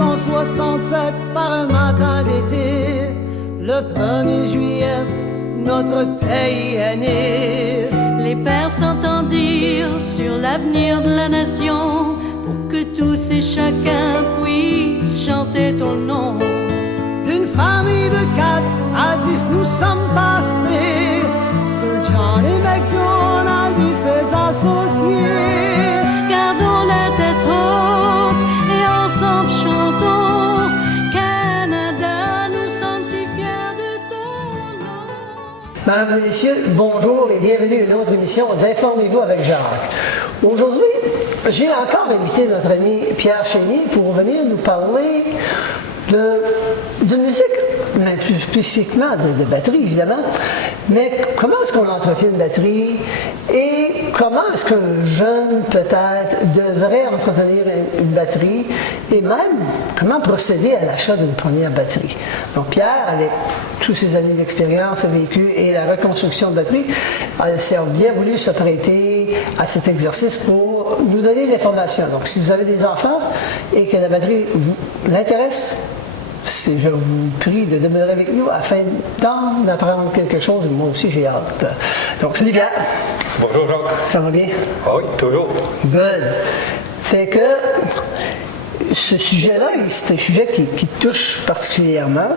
1867, par un matin d'été, le 1er juillet, notre pays est né. Les pères s'entendirent sur l'avenir de la nation, pour que tous et chacun puissent chanter ton nom. D'une famille de 4 à 10, nous sommes passés. Sir John et MacDonald et ses associés. Gardons la tête haute et ensemble chantons. Canada, nous sommes si fiers de ton nom. Mesdames et messieurs, bonjour et bienvenue à une autre émission d'Informez-vous avec Jacques. Aujourd'hui, j'ai encore invité notre ami Pierre Chénier pour venir nous parler de musique, mais plus spécifiquement de batterie, évidemment. Mais comment est-ce qu'on entretient une batterie et comment est-ce qu'un jeune, peut-être, devrait entretenir une batterie et même comment procéder à l'achat d'une première batterie. Donc Pierre, avec toutes ses années d'expérience, vécu et la reconstruction de batterie, s'est bien voulu se prêter à cet exercice pour nous donner l'information. Donc si vous avez des enfants et que la batterie l'intéresse, je vous prie de demeurer avec nous afin d'apprendre quelque chose. Moi aussi, j'ai hâte. Donc, salut Pierre. Bonjour Jacques. Ça va bien? Ah oui, toujours. Good. Fait que ce sujet-là, c'est un sujet qui touche particulièrement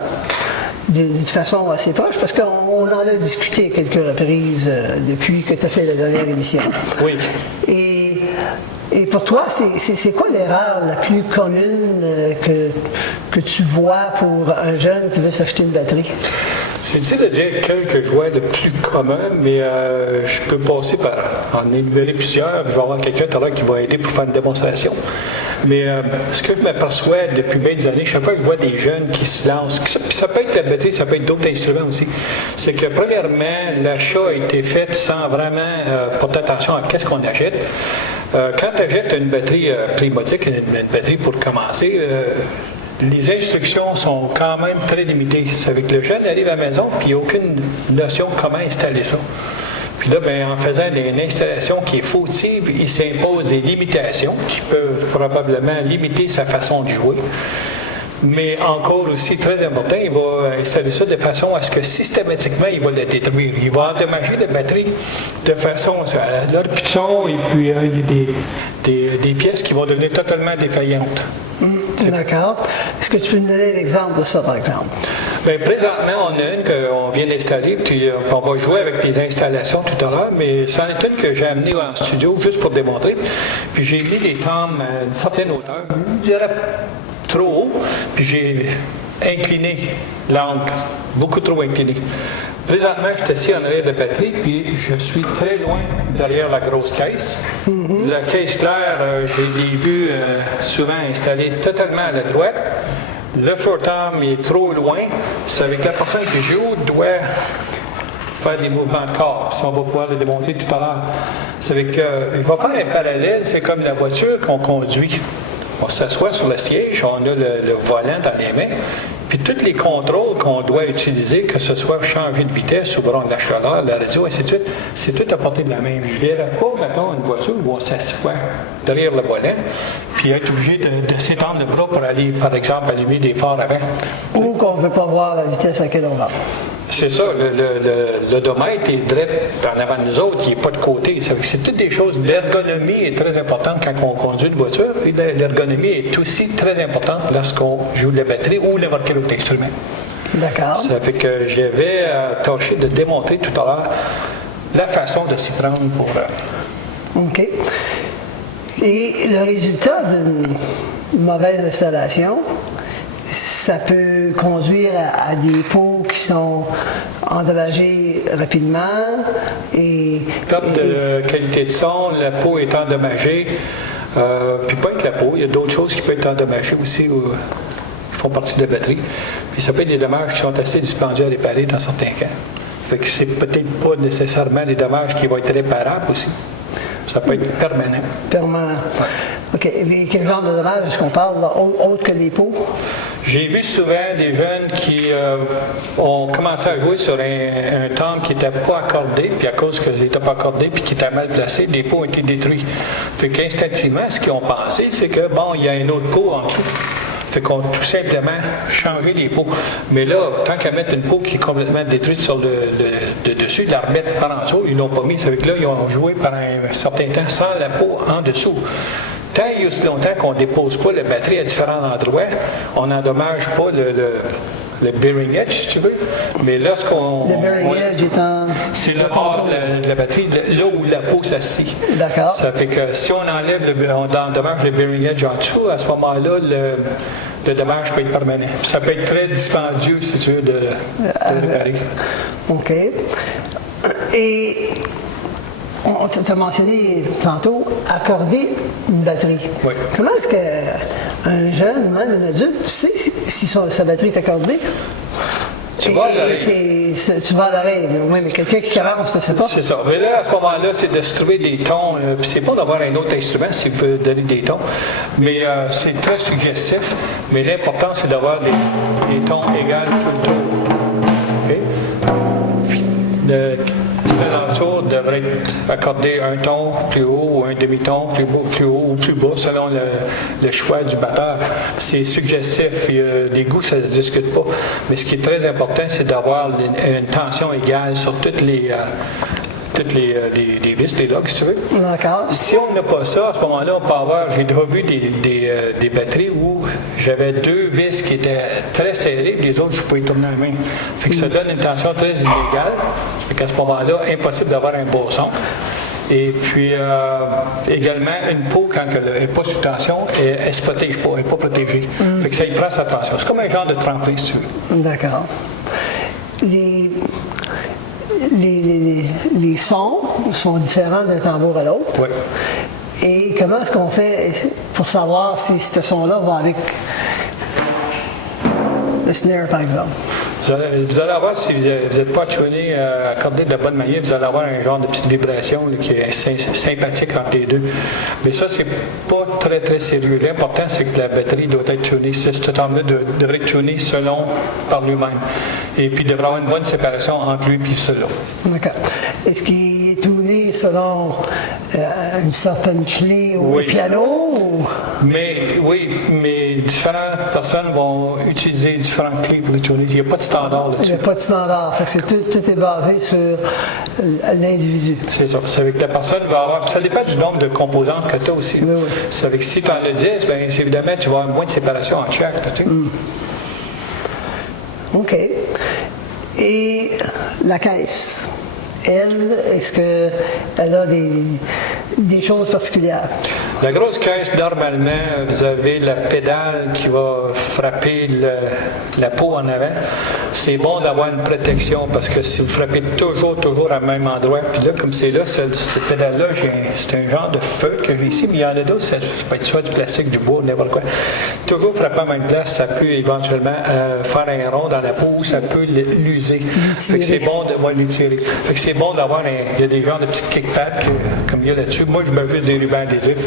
d'une façon assez proche, parce qu'on en a discuté à quelques reprises depuis que tu as fait la dernière émission. Oui. Et pour toi, c'est quoi l'erreur la plus commune que tu vois pour un jeune qui veut s'acheter une batterie? C'est difficile de dire quel que je vois le plus commun, mais je peux passer par en énumérer plusieurs. Je vais avoir quelqu'un tout à l'heure qui va aider pour faire une démonstration. Mais ce que je m'aperçois depuis bien des années, chaque fois que je vois des jeunes qui se lancent, puis ça peut être la batterie, ça peut être d'autres instruments aussi, c'est que premièrement, l'achat a été fait sans vraiment porter attention à qu'est-ce qu'on achète. Quand tu achètes une batterie pneumatique, une batterie pour commencer, les instructions sont quand même très limitées. C'est avec le jeune arrive à la maison, puis il n'y a aucune notion de comment installer ça. Puis là, ben, en faisant une installation qui est fautive, il s'impose des limitations qui peuvent probablement limiter sa façon de jouer. Mais encore aussi, très important, il va installer ça de façon à ce que systématiquement, il va la détruire. Il va endommager la batterie de façon à l'heure plus de son, et puis il y a des pièces qui vont devenir totalement défaillantes. D'accord. Est-ce que tu peux nous donner l'exemple de ça, par exemple? Bien, présentement, on a une qu'on vient d'installer, puis on va jouer avec des installations tout à l'heure, mais c'en est une que j'ai amenée en studio juste pour démontrer. Puis j'ai mis des tomes à une certaine hauteur, je dirais trop haut, puis j'ai incliné l'angle, beaucoup trop incliné. Présentement, je suis assis en arrière de la batterie, puis je suis très loin derrière la grosse caisse. La caisse claire, j'ai des vues souvent installées totalement à la droite. Le floor tom est trop loin. C'est avec la personne qui joue doit faire des mouvements de corps. Ça, on va pouvoir le démontrer tout à l'heure. C'est avec, je vais faire un parallèle, c'est comme la voiture qu'on conduit. On s'assoit sur le siège, on a le volant dans les mains, puis tous les contrôles qu'on doit utiliser, que ce soit changer de vitesse, ouvrir la chaleur, la radio, ainsi de suite, c'est tout à portée de la main. Je ne verrais pas, mettons, une voiture où on s'assoit derrière le volant, puis être obligé de s'étendre le bras pour aller, par exemple, allumer des phares avant. Ou qu'on ne veut pas voir la vitesse à laquelle on va. C'est ça, l'odomètre est direct en avant de nous autres, il n'est pas de côté. C'est toutes des choses. L'ergonomie est très importante quand on conduit une voiture, et l'ergonomie est aussi très importante lorsqu'on joue de la batterie ou n'importe quel autre instrument. D'accord. Ça fait que j'avais tâché de démontrer tout à l'heure la façon de s'y prendre pour... OK. Et le résultat d'une mauvaise installation, ça peut conduire à des pots qui sont endommagés rapidement et... Perte de qualité de son, la peau est endommagée. Puis pas que la peau, il y a d'autres choses qui peuvent être endommagées aussi qui font partie de la batterie. Puis ça peut être des dommages qui sont assez dispendieux à réparer dans certains cas. Fait que c'est peut-être pas nécessairement des dommages qui vont être réparables aussi. Ça peut être permanent. Permanent. Ouais. OK. Et quel genre de dommages est-ce qu'on parle, là, autre que des pots? J'ai vu souvent des jeunes qui ont commencé à jouer sur un tom qui n'était pas accordé, puis à cause que n'était pas accordé, puis qui était mal placé, les pots ont été détruits. Fait qu'instinctivement, ce qu'ils ont pensé, c'est que, bon, il y a un autre pot en dessous. Fait qu'on tout simplement changer les pots. Mais là, tant qu'à mettre une peau qui est complètement détruite sur le dessus, de la remettre par en dessous, ils l'ont pas mis. Ça veut dire que là, ils ont joué pendant un certain temps sans la peau en dessous. Tant et aussi longtemps qu'on ne dépose pas la batterie à différents endroits, on n'endommage pas le bearing edge, si tu veux. Mais lorsqu'on. Le bearing edge étant. C'est le bord de la batterie, là où la peau s'assit. D'accord. Ça fait que si on enlève, on endommage le bearing edge en dessous, à ce moment-là, le dommage peut être permanent. Ça peut être très dispendieux, si tu veux, de réparer. OK. Et tu as mentionné tantôt accorder une batterie. Oui. Comment est-ce qu'un jeune, même un adulte, sait si sa batterie est accordée? Tu vas à l'arrêt. Tu vas à l'arrêt, oui, mais quelqu'un qui commence, on ne sait pas. C'est ça. Mais là, à ce moment-là, c'est de se trouver des tons. Puis c'est pas d'avoir un autre instrument s'il peut donner des tons. Mais c'est très suggestif. Mais l'important, c'est d'avoir des tons égaux tout le tour. OK? Puis l'entour devrait accorder un ton plus haut ou un demi-ton plus haut ou plus bas selon le choix du batteur. C'est suggestif. Les goûts, ça ne se discute pas. Mais ce qui est très important, c'est d'avoir une tension égale sur toutes les vis, les logs, si tu veux. D'accord. Si on n'a pas ça, à ce moment-là, on peut avoir. J'ai déjà vu des batteries où j'avais deux vis qui étaient très serrées, les autres, je pouvais tourner la main. Fait que ça donne une tension très inégale. Fait qu'à ce moment-là, impossible d'avoir un beau son. Et puis, également, une peau, quand elle n'est pas sous tension, elle ne se protège pas, elle n'est pas protégée. Fait que ça y prend sa tension. C'est comme un genre de tremplin, si tu veux. D'accord. Les sons sont différents d'un tambour à l'autre. Oui. Et comment est-ce qu'on fait pour savoir si ce son-là va avec le snare, par exemple? Vous allez avoir, si vous n'êtes pas tuné, accordé de la bonne manière, vous allez avoir un genre de petite vibration là, qui est sympathique entre les deux. Mais ça, c'est pas très, très sérieux. L'important, c'est que la batterie doit être tunée. Ce temps-là devrait être tuné selon par lui-même. Et puis, il devrait avoir une bonne séparation entre lui et cela. D'accord. Est-ce qu'il est tuné selon une certaine clé au piano? Ou... Mais différentes personnes vont utiliser différentes clés pour le tuner. Il n'y a pas de standard là-dessus. Il n'y a pas de standard. Fait que tout est basé sur l'individu. C'est ça. C'est avec la personne va avoir. Ça dépend du nombre de composantes que tu as aussi. Oui. C'est avec si tu en as 10, bien évidemment, tu vas avoir moins de séparation entre chaque. Tu sais. OK. Et la caisse, elle, est-ce qu'elle a des choses particulières? La grosse caisse, normalement, vous avez la pédale qui va frapper la peau en avant. C'est bon d'avoir une protection parce que si vous frappez toujours à même endroit, puis là, comme c'est là, cette pédale-là, c'est un genre de feutre que j'ai ici, mais il y en a d'autres, ça peut être soit du plastique, du bois, n'importe quoi. Toujours frapper à même place, ça peut éventuellement faire un rond dans la peau ou ça peut l'user. Fait que c'est bon de l'étirer. Fait que c'est bon d'avoir il y a des genres de petits kickpads comme il y a là-dessus. Moi, je mets juste des rubans adhésifs.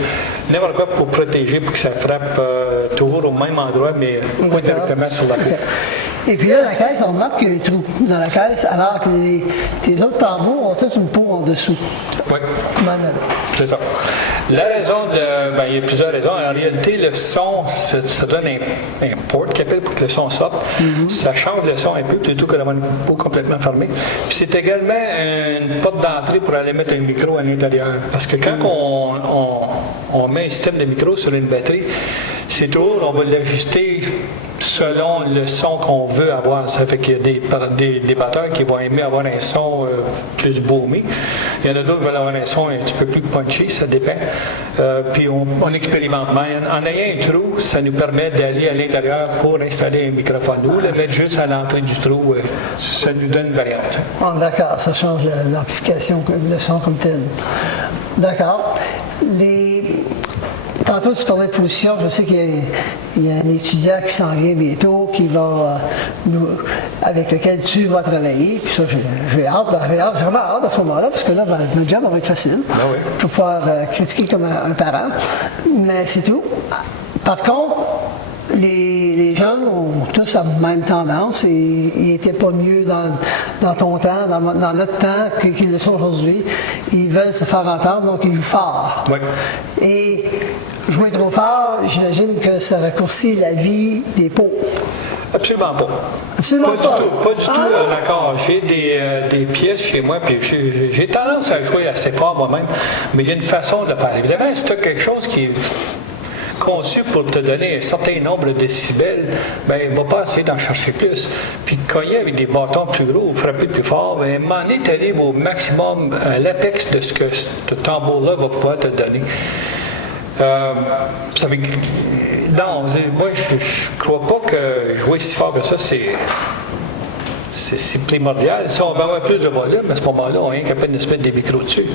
N'importe quoi pour protéger, pour que ça frappe toujours au même endroit, mais pas directement sur la peau. Et puis là, la caisse, on remarque qu'il y a des trous dans la caisse, alors que tes autres tambours ont toute une peau en dessous. Oui. C'est ça. La raison, il y a plusieurs raisons. En réalité, le son, ça donne un port qui appelle pour que le son sorte. Ça change le son un peu, plutôt que d'avoir une peau complètement fermée. Puis c'est également une porte d'entrée pour aller mettre un micro à l'intérieur. Parce que quand on met un système de micro sur une batterie, c'est toujours, on va l'ajuster selon le son qu'on veut avoir. Ça fait qu'il y a des batteurs qui vont aimer avoir un son plus boomé. Il y en a d'autres qui veulent avoir un son un petit peu plus punchy, ça dépend. Puis on expérimente. Mais en ayant un trou, ça nous permet d'aller à l'intérieur pour installer un microphone. Ou le mettre juste à l'entrée du trou, ça nous donne une variante. Oh, d'accord, ça change l'amplification, le son comme tel. D'accord. Tantôt, tu parlais de position. Je sais qu'il y a un étudiant qui s'en vient bientôt, avec lequel tu vas travailler. Puis ça, j'ai vraiment hâte à ce moment-là, parce que là, notre job va être facile. Ben oui. Je vais pouvoir critiquer comme un parent. Mais c'est tout. Par contre, les jeunes ont tous la même tendance et ils n'étaient pas mieux dans ton temps, dans notre temps qu'ils le sont aujourd'hui. Ils veulent se faire entendre, donc ils jouent fort. Oui. Et jouer trop fort, j'imagine que ça raccourcit la vie des pots. Absolument pas. Absolument pas. Pas du tout, d'accord. J'ai des pièces chez moi, puis j'ai tendance à jouer assez fort moi-même, mais il y a une façon de le faire. Évidemment, si tu as quelque chose qui est conçu pour te donner un certain nombre de décibels, ben, il ne va pas essayer d'en chercher plus. Puis cogner avec des bâtons plus gros ou frapper plus fort, ben, à un moment donné, tu arrives au maximum, à l'apex de ce que ce tambour-là va pouvoir te donner. Ça fait que, non, moi, je ne crois pas que jouer si fort que ça, c'est primordial. Si on veut avoir plus de volume, à ce moment-là, on est capable de se mettre des micros dessus.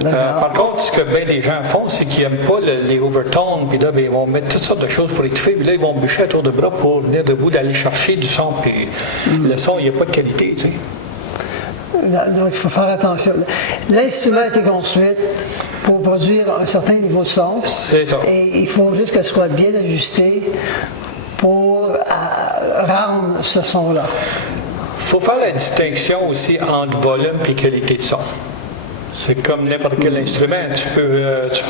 Par contre, ce que bien des gens font, c'est qu'ils n'aiment pas les overtones, puis là, bien, ils vont mettre toutes sortes de choses pour étouffer, puis là, ils vont bûcher à tour de bras pour venir debout, d'aller chercher du son, puis le son, il n'y a pas de qualité, tu sais. Donc, il faut faire attention. L'instrument a été construit pour produire un certain niveau de son. C'est ça. Et il faut juste qu'elle soit bien ajustée pour rendre ce son-là. Il faut faire la distinction aussi entre volume et qualité de son. C'est comme n'importe quel instrument. Tu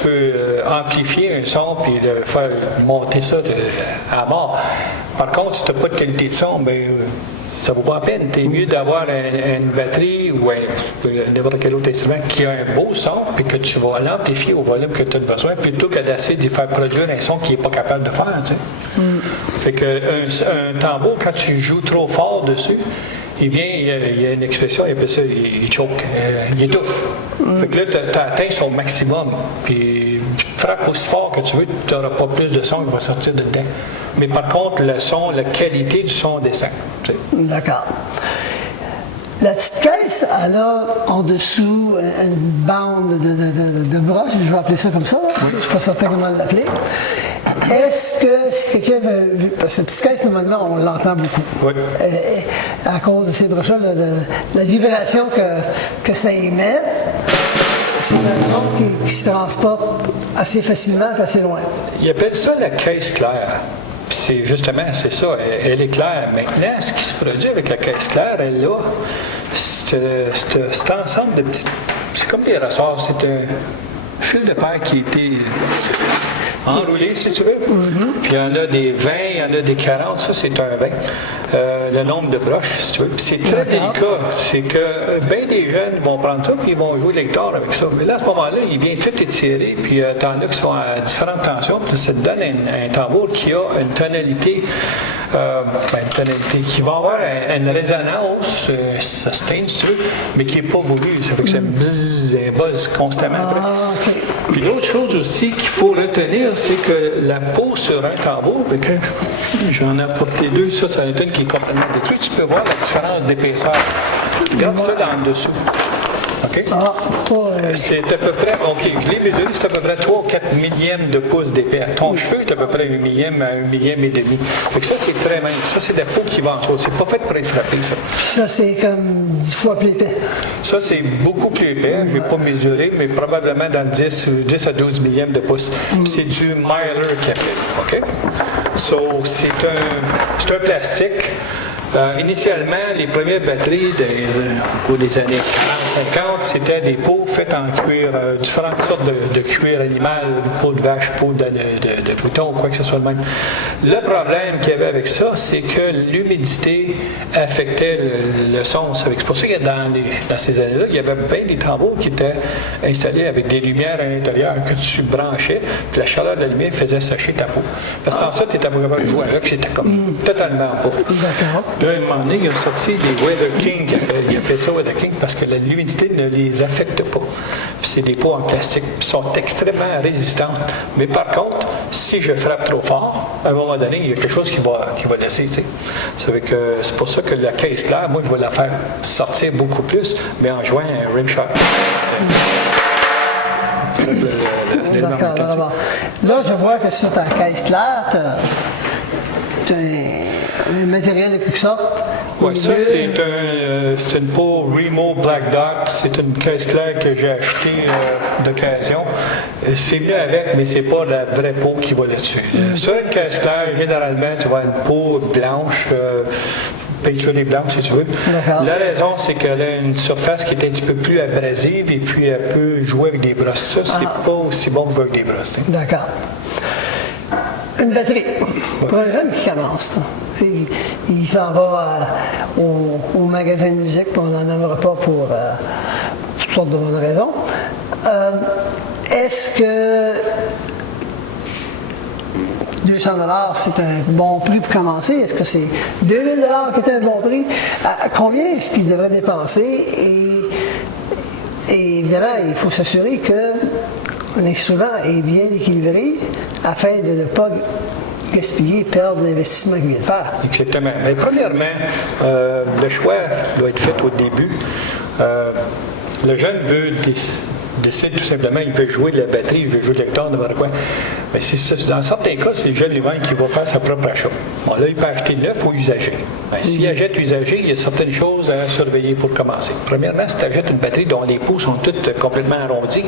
peux amplifier un son puis faire monter ça à mort. Par contre, si tu n'as pas de qualité de son, ben, ça ne vaut pas la peine. C'est mieux d'avoir une batterie ou n'importe quel autre instrument qui a un beau son puis que tu vas l'amplifier au volume que tu as besoin plutôt que d'essayer de faire produire un son qu'il n'est pas capable de faire. Tu sais. Fait qu'un tambour, quand tu joues trop fort dessus, il y a une expression, il appelle ça, il choke, il étouffe. Fait que là, tu as atteint son maximum. Puis tu frappes aussi fort que tu veux, tu n'auras pas plus de son qui va sortir de dedans. Mais par contre, le son, la qualité du son descend. D'accord. La petite caisse, elle a en dessous une bande de broches, je vais appeler ça comme ça, je ne suis pas certain comment l'appeler. Est-ce que si quelqu'un veut. Parce que la petite caisse, normalement, on l'entend beaucoup. Oui. À cause de ces broches-là, de la vibration que ça émet, c'est un son qui se transporte assez facilement et assez loin. Il appelle ça la caisse claire. C'est justement, c'est ça, elle est claire. Maintenant, ce qui se produit avec la caisse claire, elle a cet ensemble de petits. C'est comme des ressorts, c'est un fil de fer qui a été enroulé, si tu veux. Puis il y en a des 20, il y en a des 40, ça c'est un 20. Le nombre de broches, si tu veux. Puis c'est très délicat. C'est que bien des jeunes vont prendre ça, puis ils vont jouer lecteur avec ça. Mais là, à ce moment-là, il vient tout étirer, puis t'en as qui sont à différentes tensions, puis ça te donne un tambour qui a une tonalité, qui va avoir une résonance, sustain, si tu veux, mais qui n'est pas voulu. Ça fait que ça buzz constamment après. Okay. Puis l'autre chose aussi qu'il faut retenir, c'est que la peau sur un tambour, j'en ai apporté deux, ça c'est une qui est complètement détruite. Tu peux voir la différence d'épaisseur. Regarde ça dans le dessous. OK? C'est à peu près, OK, je l'ai mesuré, c'est à peu près 3 ou 4 millièmes de pouce d'épais. Ton cheveu est à peu près 1 millième à 1 millième et demi. Donc ça, c'est très mince. Ça, c'est de la peau qui va en dessous. C'est pas fait pour être frappé, ça. Ça, c'est comme 10 fois plus épais. Ça, c'est beaucoup plus épais. Je n'ai pas mesuré, mais probablement dans 10 à 12 millièmes de pouce. Puis c'est du Myler qui appelle. OK? So, c'est un plastique. Initialement, les premières batteries au cours des années 40-50, c'était des peaux faites en cuir, différentes sortes de cuir animal, peau de vache, peau de mouton ou quoi que ce soit de même. Le problème qu'il y avait avec ça, c'est que l'humidité affectait le son. C'est pour ça que dans ces années-là, il y avait bien des tambours qui étaient installés avec des lumières à l'intérieur que tu branchais, puis la chaleur de la lumière faisait sécher ta peau. Parce que sans ça, tu étais pas capable de jouer avec, c'était comme totalement pas. D'accord. Là, à un moment donné, ils ont sorti les Weather King, ils appellent ça Weather King parce que l'humidité ne les affecte pas. Puis c'est des peaux en plastique, qui sont extrêmement résistantes. Mais par contre, si je frappe trop fort, à un moment donné, il y a quelque chose qui va laisser. Tu sais. C'est pour ça que la caisse claire, moi, je vais la faire sortir beaucoup plus, mais en jouant un rimshot. D'accord. Là, je vois que sur ta caisse claire, tu as un matériel de quelque sorte. Oui, ça, c'est une peau Remo Black Dot. C'est une caisse claire que j'ai achetée d'occasion. C'est mieux avec, mais c'est pas la vraie peau qui va là-dessus. Sur une caisse claire, généralement, tu vois une peau blanche. Peinturée blanche, si tu veux. La raison, c'est qu'elle a une surface qui est un petit peu plus abrasive et puis elle peut jouer avec des brosses. Ça, c'est pas aussi bon que jouer avec des brosses. D'accord. Une batterie, pour un jeune qui commence. Il s'en va au magasin de musique, puis on n'en aimera pas pour toutes sortes de bonnes raisons. Est-ce que 200 $, c'est un bon prix pour commencer? Est-ce que c'est 2000 $ qui est un bon prix? Combien est-ce qu'il devrait dépenser? Et évidemment, il faut s'assurer que l'instrument est bien équilibré afin de ne pas gaspiller, perdre l'investissement qu'il vient de faire. Exactement. Mais premièrement, le choix doit être fait au début. Le jeune décide tout simplement, il veut jouer de la batterie, il veut jouer de la guitare, n'importe quoi. Mais dans certains cas, c'est le jeune lui-même qui va faire sa propre achat. Bon, là, il peut acheter neuf ou usagé. S'il achète usagé, il y a certaines choses à surveiller pour commencer. Premièrement, si tu achètes une batterie dont les pouces sont toutes complètement arrondis,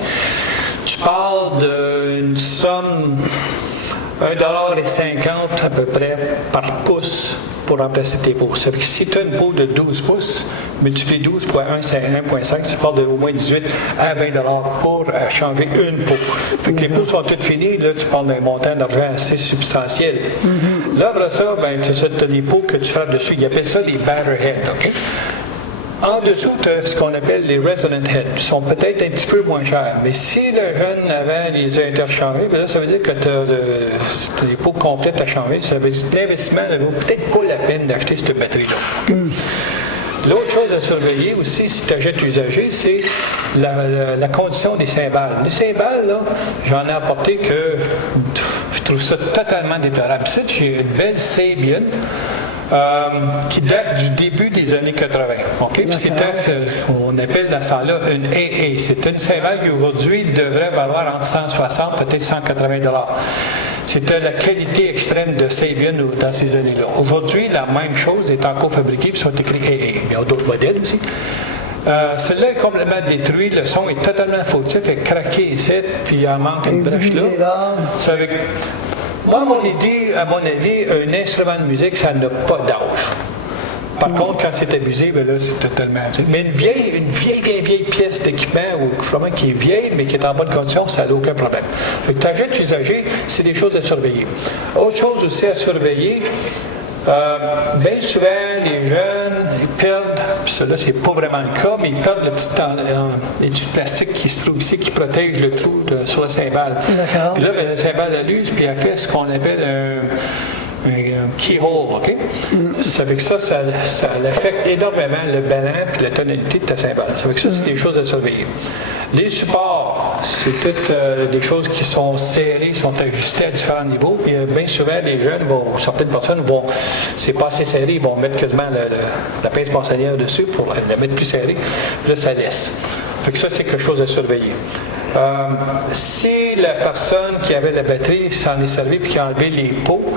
tu parles d'une somme $1,50 à peu près par pouce pour remplacer tes pouces. Ça fait que si tu as une peau de 12 pouces, multiplie 12 fois 1,5, tu parles de au moins 18 à 20 $ pour changer une peau. Fait que les pouces sont toutes finis, là, tu parles d'un montant d'argent assez substantiel. Là, après ça, ben, tu as les peaux que tu frappes dessus. Ils appellent ça les batter heads, OK? En dessous, tu as ce qu'on appelle les resonant heads. Ils sont peut-être un petit peu moins chers. Mais si le jeune avant les a interchangés, bien là, ça veut dire que tu as des pots complètes à changer. Ça veut dire que l'investissement ne vaut peut-être pas la peine d'acheter cette batterie-là. L'autre chose à surveiller aussi, si tu achètes usagé, c'est la condition des cymbales. Les cymbales, là, j'en ai apporté que je trouve ça totalement déplorable. Ici, j'ai une belle Sabian. Qui date du début des années 80. Okay? C'était, on appelle dans ce temps-là une AA. C'est une cymbale qui aujourd'hui devrait valoir entre 160 peut-être 180 $. C'était la qualité extrême de Sabian dans ces années-là. Aujourd'hui, la même chose est encore fabriquée, puis sont écrits AA. Il y a d'autres modèles aussi. Celle-là est complètement détruite, le son est totalement fautif, il est craqué ici, puis il en manque une brèche là. Moi, à mon avis, un instrument de musique, ça n'a pas d'âge. Par contre, quand c'est abusé, ben là, c'est totalement... Mais une vieille pièce d'équipement ou qui est vieille, mais qui est en bonne condition, ça n'a aucun problème. Fait que tu achètes usagé, c'est des choses à surveiller. Autre chose aussi à surveiller, bien souvent, les jeunes, ils perdent, puis ça là, c'est pas vraiment le cas, mais ils perdent le petit étui de plastique qui se trouve ici, qui protège le trou sur la cymbale. Puis là, ben, la cymbale elle use, puis elle fait ce qu'on appelle un keyhole, OK? Ça fait que ça affecte énormément le ballon et la tonalité de ta cymbale. Ça fait que ça, c'est des choses à surveiller. Les supports, c'est toutes des choses qui sont serrées, sont ajustées à différents niveaux. Puis bien souvent, les jeunes, ou certaines personnes, c'est pas assez serré, ils vont mettre quasiment la pince maçonnière dessus pour la mettre plus serrée. Puis là, ça laisse. Fait que ça, c'est quelque chose à surveiller. Si la personne qui avait la batterie s'en est servi puis qui a enlevé les pots,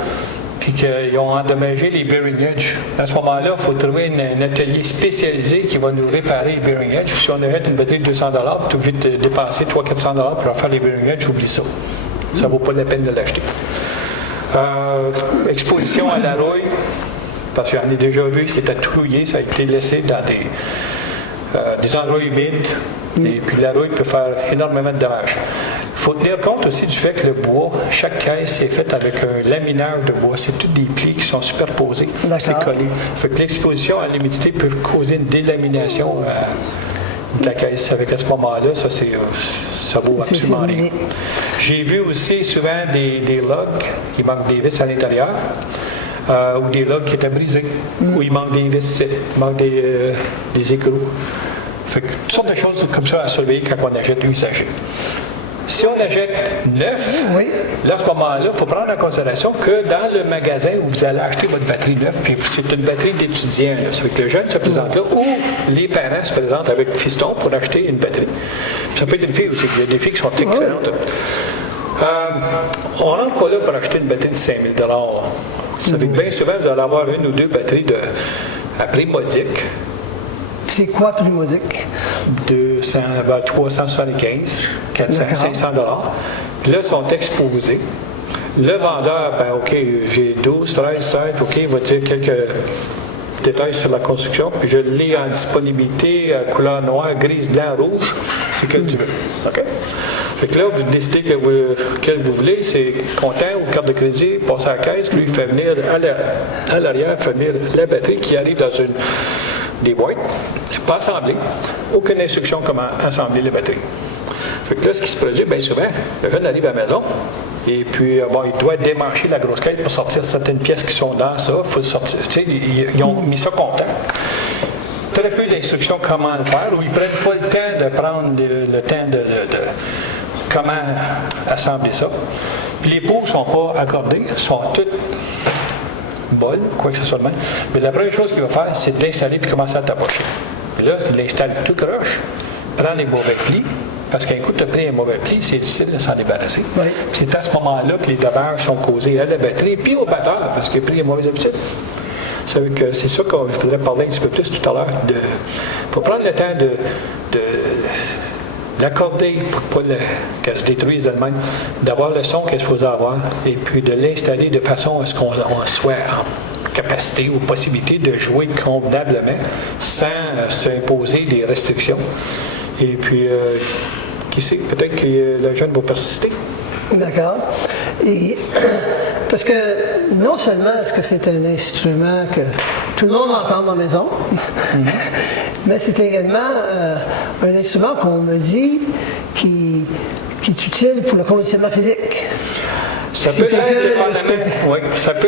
puis qu'ils ont endommagé les bearing edge. À ce moment-là, il faut trouver un atelier spécialisé qui va nous réparer les bearing edge. Puis si on achète une batterie de 200 $, tu es obligé de dépenser 300-400 $ pour faire les bearing edge, oublie ça. Ça ne vaut pas la peine de l'acheter. Exposition à la rouille, parce que j'en ai déjà vu que c'était tout rouillé, ça a été laissé dans des endroits humides, et puis la rouille peut faire énormément de dommages. Il faut tenir compte aussi du fait que le bois, chaque caisse est faite avec un laminage de bois. C'est tous des plis qui sont superposés. C'est collé. Fait que l'exposition à l'humidité peut causer une délamination de la caisse. Avec à ce moment-là, ça vaut absolument rien. J'ai vu aussi souvent des lugs qui manquent des vis à l'intérieur. Ou des lugs qui étaient brisés. Ou il manque des vis, il manque des écrous. Fait que toutes sortes de choses comme ça à surveiller quand on achète usagé. Si on achète neuf, là, à ce moment-là, il faut prendre en considération que dans le magasin où vous allez acheter votre batterie neuve, puis c'est une batterie d'étudiant, ça fait que le jeune se présente là, ou les parents se présentent avec fiston pour acheter une batterie. Ça peut être une fille aussi, il y a des filles qui sont excellentes. On ne rentre pas là pour acheter une batterie de 5 000 $. Ça fait que bien souvent, vous allez avoir une ou deux batteries à prix modique. C'est quoi prix modique? 375, 400, 500 $. Puis là, ils sont exposés. Le vendeur, OK, j'ai 12, 13, 16, OK, il va dire quelques détails sur la construction, puis je l'ai en disponibilité, couleur noire, grise, blanc, rouge, c'est que tu veux. OK? Fait que là, vous décidez quel vous voulez, c'est comptant ou carte de crédit, passez à la caisse, lui, il fait venir à l'arrière, il fait venir la batterie qui arrive dans des boîtes, pas assemblée, aucune instruction comment assembler la batterie. Fait que là, ce qui se produit, bien souvent, le jeune arrive à la maison, et puis, il doit démancher la grosse caisse pour sortir certaines pièces qui sont dans ça. Il faut sortir. Tu sais, ils ont mis ça comptant. Très peu d'instructions comment le faire, ou ils ne prennent pas le temps de prendre le temps de comment assembler ça. Puis les pots ne sont pas accordés, sont toutes bonnes, quoi que ce soit le même. Mais la première chose qu'il va faire, c'est d'installer puis commencer à tapocher. Puis là, il installe tout croche, prend les mauvais plis. Parce qu'un coup, tu as pris un mauvais pli, c'est difficile de s'en débarrasser. Oui. C'est à ce moment-là que les dommages sont causés à la batterie puis au batteur, parce qu'il a pris les mauvaises habitudes. C'est ça que je voudrais parler un petit peu plus tout à l'heure. Il faut prendre le temps de l'accorder pour pas qu'elle se détruise d'elle-même, d'avoir le son qu'elle se faisait avoir, et puis de l'installer de façon à ce qu'on soit en capacité ou possibilité de jouer convenablement sans s'imposer des restrictions. Et puis, qui sait, peut-être que le jeune va persister. D'accord. Et parce que non seulement est-ce que c'est un instrument que tout le monde entend dans la maison, mais c'est également un instrument qu'on me dit qui est utile pour le conditionnement physique. Ça peut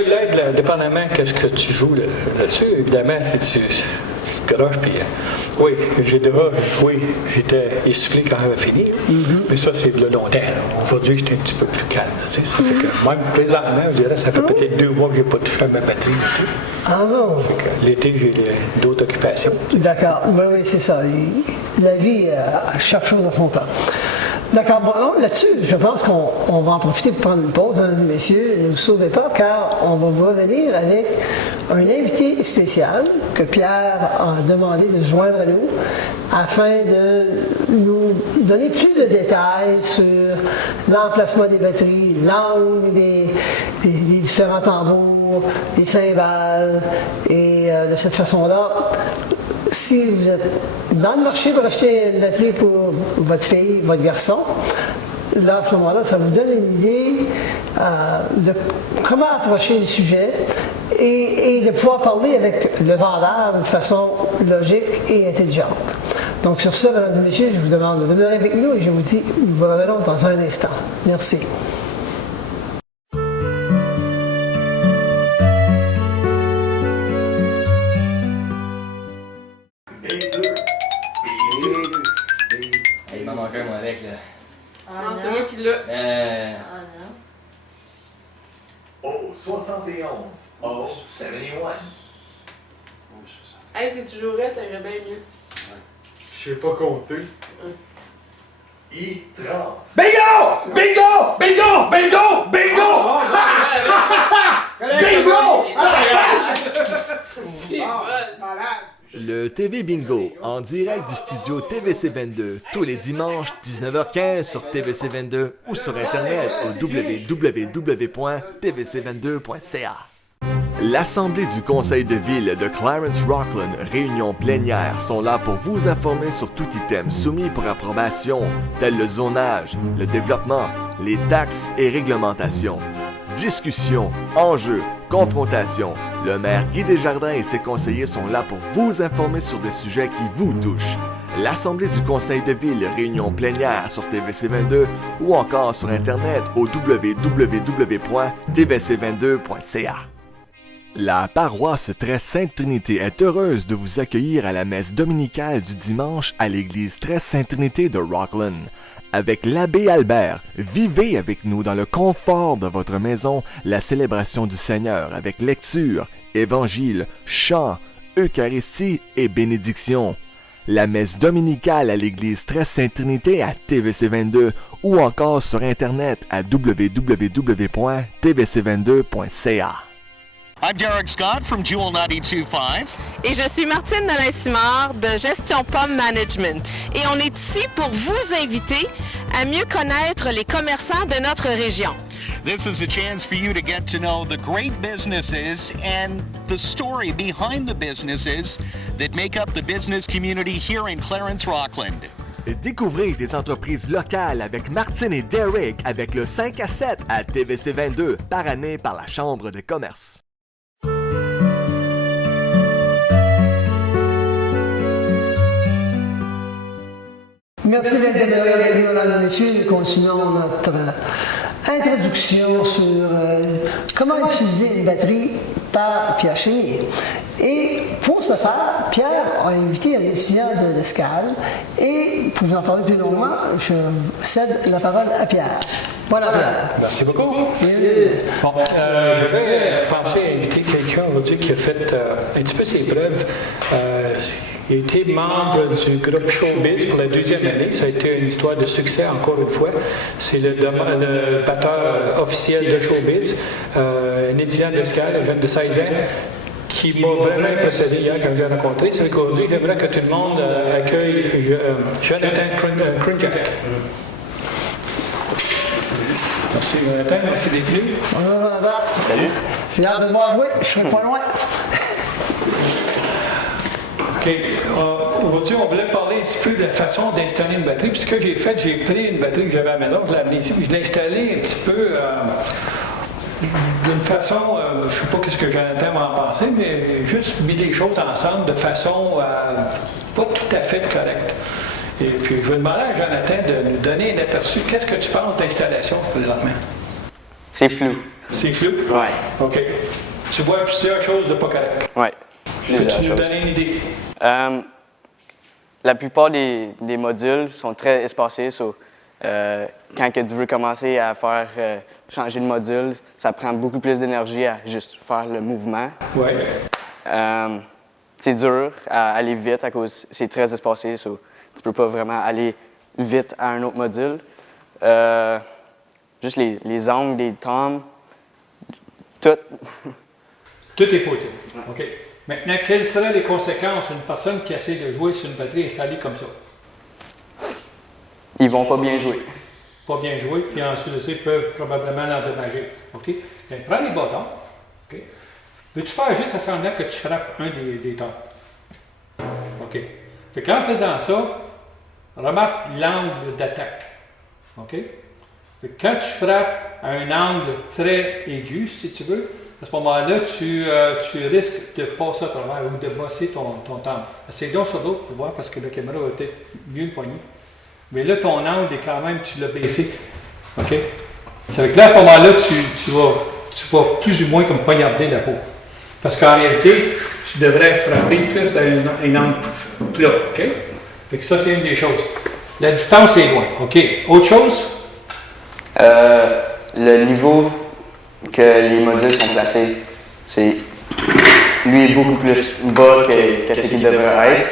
l'être dépendamment qu'est-ce que tu joues là-dessus. Évidemment, si tu croches, puis oui, j'ai déjà joué, j'étais essoufflé quand j'avais fini, mais ça, c'est de longtemps. Aujourd'hui, j'étais un petit peu plus calme. Ça fait que même présentement, je dirais, ça fait peut-être 2 mois que je n'ai pas touché à ma batterie. Ah bon? L'été, j'ai d'autres occupations. D'accord, oui, c'est ça. La vie, chaque chose à son temps. D'accord, bon, là-dessus, je pense qu'on va en profiter pour prendre une pause, mesdames et messieurs. Ne vous sauvez pas, car on va vous revenir avec un invité spécial que Pierre a demandé de se joindre à nous afin de nous donner plus de détails sur l'emplacement des batteries, l'angle des différents tambours, les cymbales, et de cette façon-là, si vous êtes dans le marché pour acheter une batterie pour votre fille, votre garçon, là, à ce moment-là, ça vous donne une idée de comment approcher le sujet et de pouvoir parler avec le vendeur de façon logique et intelligente. Donc, sur ça, mesdames et messieurs, je vous demande de demeurer avec nous et je vous dis, nous vous revenons dans un instant. Merci. Il m'en manque un, moi, avec, là. Ah, c'est moi qui l'ai. Ah non. Oh, 71. Oh, 71. Hey, si tu jouerais, ça irait bien mieux. Je sais pas compter. I30. Bingo! Bingo! Bingo! Bingo! Bingo! Bingo! C'est bon. Le TV Bingo, en direct du studio TVC22, tous les dimanches 19h15 sur TVC22 ou sur Internet au www.tvc22.ca. L'Assemblée du Conseil de Ville de Clarence-Rockland, réunion plénière, sont là pour vous informer sur tout item soumis pour approbation, tel le zonage, le développement, les taxes et réglementations. Discussions, enjeux, confrontations. Le maire Guy Desjardins et ses conseillers sont là pour vous informer sur des sujets qui vous touchent. L'Assemblée du Conseil de Ville, réunion plénière sur TVC22 ou encore sur Internet au www.tvc22.ca. La paroisse Très Sainte Trinité est heureuse de vous accueillir à la messe dominicale du dimanche à l'église Très Sainte Trinité de Rockland. Avec l'abbé Albert, vivez avec nous dans le confort de votre maison la célébration du Seigneur avec lecture, évangile, chant, Eucharistie et bénédiction. La messe dominicale à l'église Très Sainte Trinité à TVC22 ou encore sur Internet à www.tvc22.ca. I'm Derek Scott from Jewel 92.5. Et je suis Martine Nolin-Simard de Gestion Pomme Management. Et on est ici pour vous inviter à mieux connaître les commerçants de notre région. This is a chance for you to get to know the great businesses and the story behind the businesses that make up the business community here in Clarence-Rockland. Découvrez des entreprises locales avec Martine et Derek avec le 5 à 7 à TVC 22 par année par la Chambre de commerce. Merci d'être demeuré avec nous, mesdames et messieurs. Nous continuons notre introduction sur comment utiliser une batterie par Pierre Chénier. Et pour ce faire, Pierre a invité un étudiant de l'Escale. Et pour vous en parler plus longuement, je cède la parole à Pierre. Voilà, Pierre. Merci beaucoup. Bon, j'avais pensé à inviter quelqu'un aujourd'hui qui a fait un petit peu ses preuves. Il a été membre du groupe Showbiz pour la 2e année. Ça a été une histoire de succès, encore une fois. C'est le batteur officiel de Showbiz, un étudiant d'Escale, un jeune de 16 ans, qui m'a vraiment impressionné hier quand je l'ai rencontré. C'est qu'aujourd'hui, j'aimerais que tout le monde accueille Jonathan Krunjak. Merci Jonathan, merci d'être venu. Bonjour Jonathan. Salut. J'ai hâte de te voir jouer, je serai pas loin. OK. Aujourd'hui, on voulait parler un petit peu de la façon d'installer une batterie. Puis ce que j'ai fait, j'ai pris une batterie que j'avais à la maison, je l'ai amenée ici, puis je l'ai installée un petit peu d'une façon, je ne sais pas ce que Jonathan va en penser, mais juste mis les choses ensemble de façon pas tout à fait correcte. Et puis, je vais demander à Jonathan de nous donner un aperçu. Qu'est-ce que tu penses d'installation présentement? C'est flou. C'est flou? Oui. OK. Tu vois plusieurs choses de pas correctes? Oui. Peux-tu nous donner une idée? La plupart des modules sont très espacés. Quand que tu veux commencer à faire changer de module, ça prend beaucoup plus d'énergie à juste faire le mouvement. Oui. C'est dur à aller vite à cause c'est très espacé. Tu peux pas vraiment aller vite à un autre module. Juste les angles des tomes, tout. Tout est fautif. OK. Maintenant, quelles seraient les conséquences d'une personne qui essaie de jouer sur une batterie installée comme ça? Ils vont pas bien jouer. Pas bien jouer, puis ensuite de ça, ils peuvent probablement l'endommager. OK? Bien, prends les bâtons. OK? Veux-tu faire juste à semblant que tu frappes un des tons? OK. Fait qu'en faisant ça, remarque l'angle d'attaque. OK? Fait que quand tu frappes à un angle très aigu, si tu veux, à ce moment-là, tu risques de passer à travers ou de bosser ton temple. Essaye donc sur l'autre pour voir parce que la caméra va peut-être mieux le poignet. Mais là, ton angle est quand même, tu l'as baissé. OK? C'est avec là, à ce moment-là, tu vas plus ou moins comme poignarder la peau. Parce qu'en réalité, tu devrais frapper plus d'un angle plus là. OK? Fait que ça, c'est une des choses. La distance est loin. OK? Autre chose? Le niveau que les modules sont placés, lui est beaucoup plus bas que ce qu'il devrait être.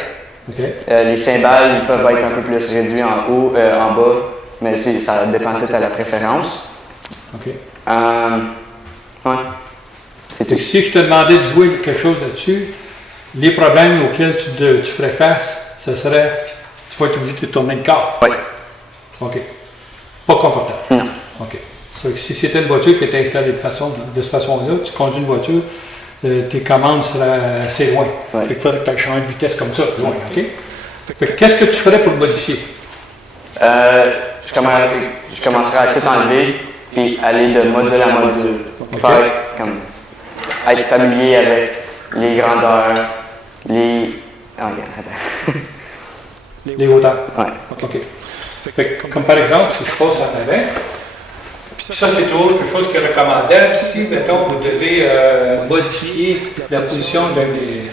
Okay. Les cymbales peuvent être un peu plus réduits en haut, en bas, mais ça dépend tout à la préférence. OK. Ouais. C'est tout. Si je te demandais de jouer quelque chose là-dessus, les problèmes auxquels tu ferais face, ce serait, tu vas être obligé de tourner le corps. Oui. OK. Pas confortable. Non. OK. Si c'était une voiture qui était installée de cette façon-là, tu conduis une voiture, tes commandes seraient assez loin. Ouais. Fait qu'il faudrait que tu ailles changer de vitesse comme ça, loin. OK? Fait que qu'est-ce que tu ferais pour le modifier? Je commencerai à tout enlever, puis aller de module à module. Okay. Faire comme être familier avec les grandeurs, les. Oh, attends. Les hauteurs. Ouais. OK. Fait que, comme par exemple, si je passe en avant, ça, c'est toujours quelque chose qui est recommandable. Si, mettons, vous devez modifier la position d'un des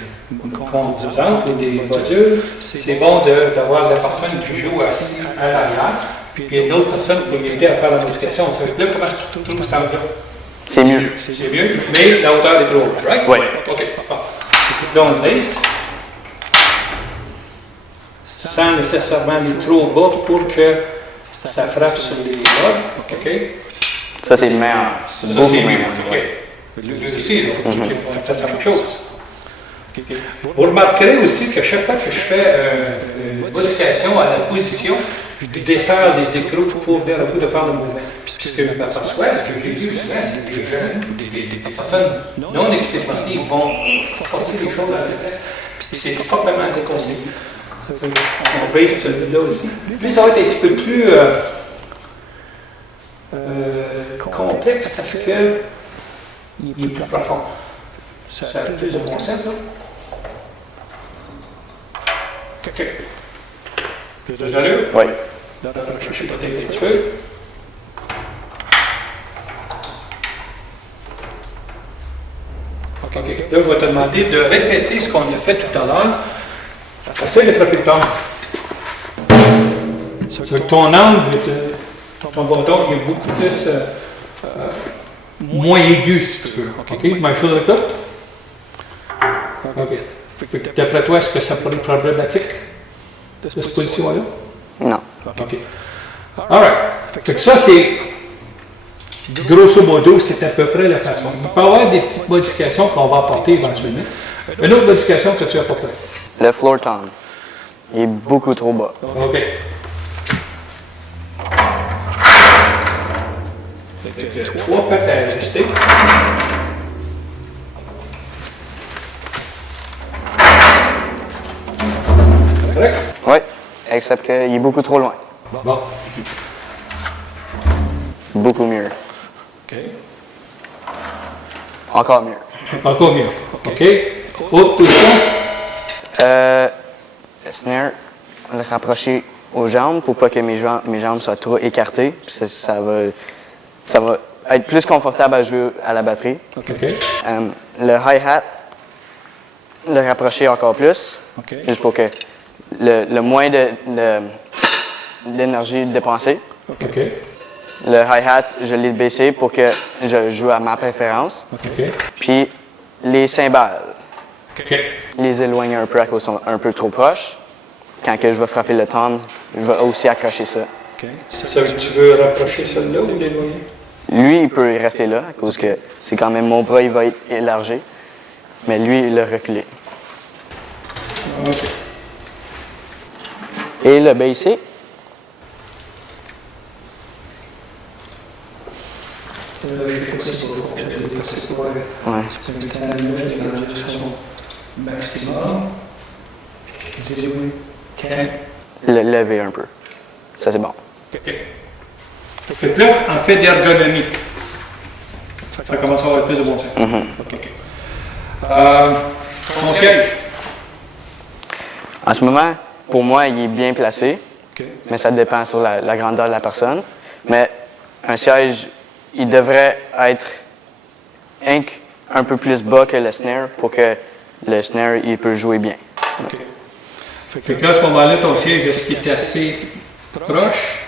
composantes, des modules, c'est bon d'avoir la personne qui joue assis à l'arrière, puis une autre personne pour l'aider à faire la modification. Ça veut dire comment tu trouves cet angle-là? C'est mieux. C'est mieux, mais la hauteur est trop haute, right? Oui. OK. Là, on laisse. Sans nécessairement aller trop bas pour que ça frappe sur les modes. OK? Ça, c'est le meilleur. C'est beaucoup meilleur. Lui aussi, il faut qu'il fasse la même chose. Vous remarquerez aussi que chaque fois que je fais une modification à la position, je desserre les écrous pour venir à bout de faire le mouvement. Puisque je m'aperçois, ce que j'ai vu souvent, c'est que les jeunes, des personnes non expérimentées, vont forcer les choses à la vitesse. C'est fortement déconseillé. On base celui-là aussi. Lui, ça va être un petit peu plus complexe parce que il est plus profond. Ça a plus de bon sens, ça? OK. Plus d'allure? Oui. Là, je vais peut-être un petit peu. OK. Là, je vais te demander de répéter ce qu'on a fait tout à l'heure. Essaye de frapper le tom. Ton angle, ton bâton, il est beaucoup plus moins aigu, si tu veux. OK? Même chose avec l'autre? OK. D'après toi, est-ce que ça pourrait être problématique de cette position-là? Non. OK. All right. Fait que ça, c'est grosso modo, c'est à peu près la façon. Il peut y avoir des petites modifications qu'on va apporter éventuellement. Une autre modification que tu apporterais? Le floor tom. Il est beaucoup trop bas. OK. Tu as 3 pattes à ajuster. Correct? Oui, except qu'il est beaucoup trop loin. Bon. Beaucoup mieux. OK. Encore mieux. Encore mieux. OK. Autre position? Le snare, le rapprocher aux jambes pour pas que mes jambes soient trop écartées. Puis ça va être plus confortable à jouer à la batterie. OK. Le hi-hat, le rapprocher encore plus. OK. Juste pour que le moins d'énergie dépensée. OK. Le hi-hat, je l'ai baissé pour que je joue à ma préférence. OK. Puis les cymbales, OK. les éloigner un peu à cause qu'ils sont un peu trop proches. Quand que je vais frapper le tom, je vais aussi accrocher ça. OK. Ça veut dire que tu veux rapprocher celui-là ou l'éloigner? Lui, il peut rester là à cause que c'est quand même mon bras, il va être élargi. Mais lui, il l'a reculé. OK. Et le baisser. Je sais pas si ça va fonctionner. C'est quoi? Ouais. C'est un animal qui est dans la direction maximum. Je dis oui. Le lever un peu. Ça, c'est bon. OK. Fait que là, en fait d'ergonomie, ça commence à avoir plus de bon sens. OK. Ton siège? En ce moment, pour moi, il est bien placé. OK. Mais ça dépend sur la grandeur de la personne. Mais un siège, il devrait être un peu plus bas que le snare pour que le snare, il peut jouer bien. OK. Fait que là, à ce moment-là, ton siège, est-ce qu'il est assez proche?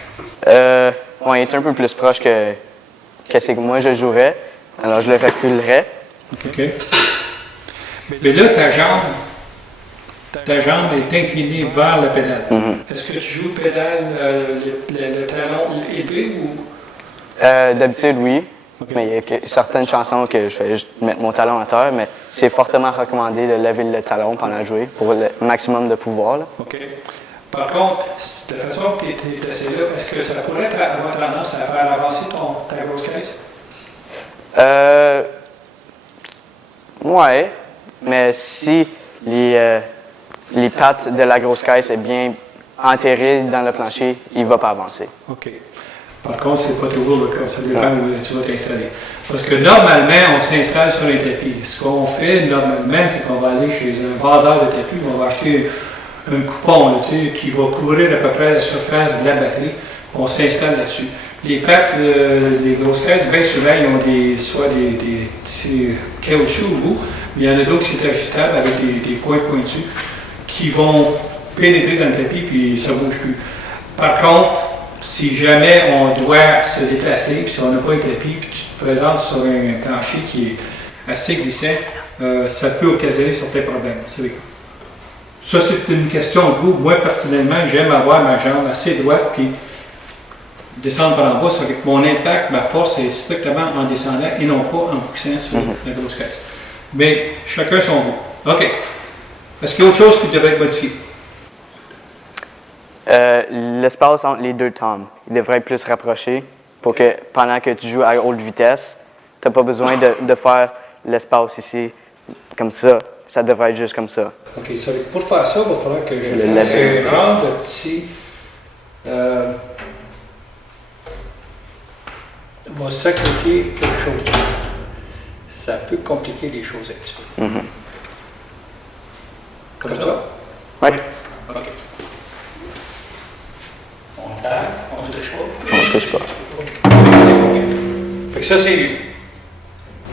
Ouais, il est un peu plus proche que ce que moi je jouerais. Alors, je le reculerais. OK. Mais là, ta jambe est inclinée vers la pédale. Est-ce que tu joues pédale, le talon élevé ou? D'habitude, oui. Mais il y a certaines chansons que je fais juste mettre mon talon à terre, mais c'est fortement recommandé de lever le talon pendant jouer pour le maximum de pouvoir. Là. OK. Par contre, de la façon que tu es assis là, est-ce que ça pourrait avoir tendance à faire avancer ta grosse caisse? Ouais, mais si les pattes de la grosse caisse est bien enterrées dans le plancher, il ne va pas avancer. OK. Par contre, ce n'est pas toujours le cas. Ça dépend où tu vas t'installer. Parce que normalement, on s'installe sur un tapis. Ce qu'on fait normalement, c'est qu'on va aller chez un vendeur de tapis, on va acheter un coupon là, qui va couvrir à peu près la surface de la batterie. On s'installe là-dessus. Les pattes des grosses caisses, bien souvent, ils ont soit des petits caoutchoucs au bout, mais il y en a d'autres qui sont ajustables avec des points pointus qui vont pénétrer dans le tapis puis ça ne bouge plus. Par contre, si jamais on doit se déplacer, puis si on n'a pas un tapis, puis tu te présentes sur un plancher qui est assez glissant, ça peut occasionner certains problèmes. Ça, c'est une question de goût. Moi, personnellement, j'aime avoir ma jambe assez droite, puis descendre par en bas. Ça fait que mon impact, ma force est strictement en descendant et non pas en poussant sur la grosse caisse. Mais chacun son goût. OK. Est-ce qu'il y a autre chose qui devrait être modifié? L'espace entre les deux tomes, il devrait être plus rapproché pour que pendant que tu joues à haute vitesse, tu n'as pas besoin de faire l'espace ici comme ça ça devrait être juste comme ça. OK, ça, pour faire ça, il va falloir que je Le fasse lever. un genre de petit... on va sacrifier quelque chose d'autre. Ça peut compliquer les choses un petit peu. Comme ça? Oui. OK. On tape, on ne touche pas. On ne touche pas. Fait que ça, c'est...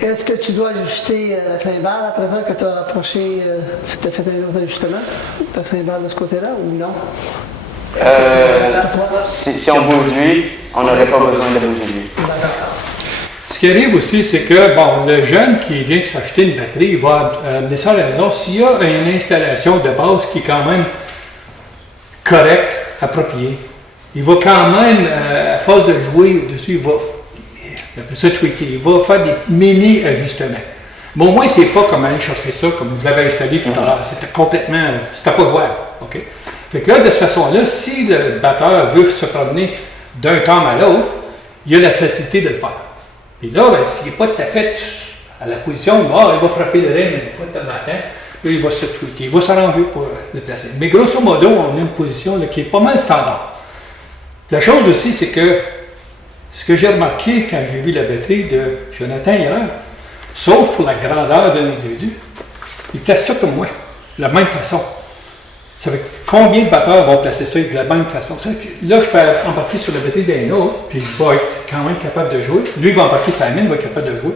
Est-ce que tu dois ajuster la cymbale à présent que tu as rapproché, tu as fait un autre ajustement, ta cymbale de ce côté-là ou non? Si on bouge lui, on n'aurait pas besoin de bouger lui. Ce qui arrive aussi, c'est que, bon, le jeune qui vient de s'acheter une batterie, il va amener ça à la maison. S'il y a une installation de base qui est quand même correcte, appropriée, il va quand même, à force de jouer dessus, il appelle ça tweaker, il va faire des mini-ajustements. Mais au moins, c'est pas comme aller chercher ça, comme vous l'avez installé tout à l'heure. C'était complètement, c'était pas jouable. OK? Fait que là, de cette façon-là, si le batteur veut se promener d'un tom à l'autre, il a la facilité de le faire. Puis là, ben, s'il n'est pas tout à fait à la position, il va frapper le rythme une fois de temps en temps, là, il va se tweaker, il va s'arranger pour le placer. Mais grosso modo, on a une position là, qui est pas mal standard. La chose aussi, c'est que ce que j'ai remarqué quand j'ai vu la batterie de Jonathan hier, sauf pour la grandeur de l'individu, il place ça comme moi, de la même façon. Ça fait combien de batteurs vont placer ça de la même façon? Là, je peux embarquer sur la batterie d'un autre, puis il va être quand même capable de jouer. Lui, il va embarquer sa main, il va être capable de jouer.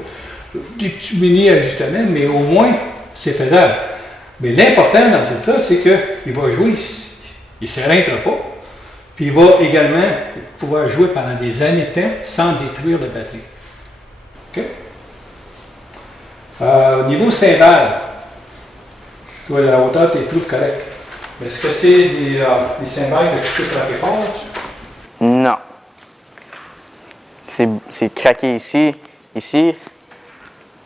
Des petits mini-ajustements, mais au moins, c'est faisable. Mais l'important dans tout ça, c'est qu'il va jouer, il ne s'arrêtera pas. Puis il va également pouvoir jouer pendant des années de temps sans détruire la batterie. OK? Au niveau cymbale, toi, la hauteur, tu les trouves correctes. Est-ce que c'est des cymbales que tu peux frapper fort? Non. C'est craqué ici,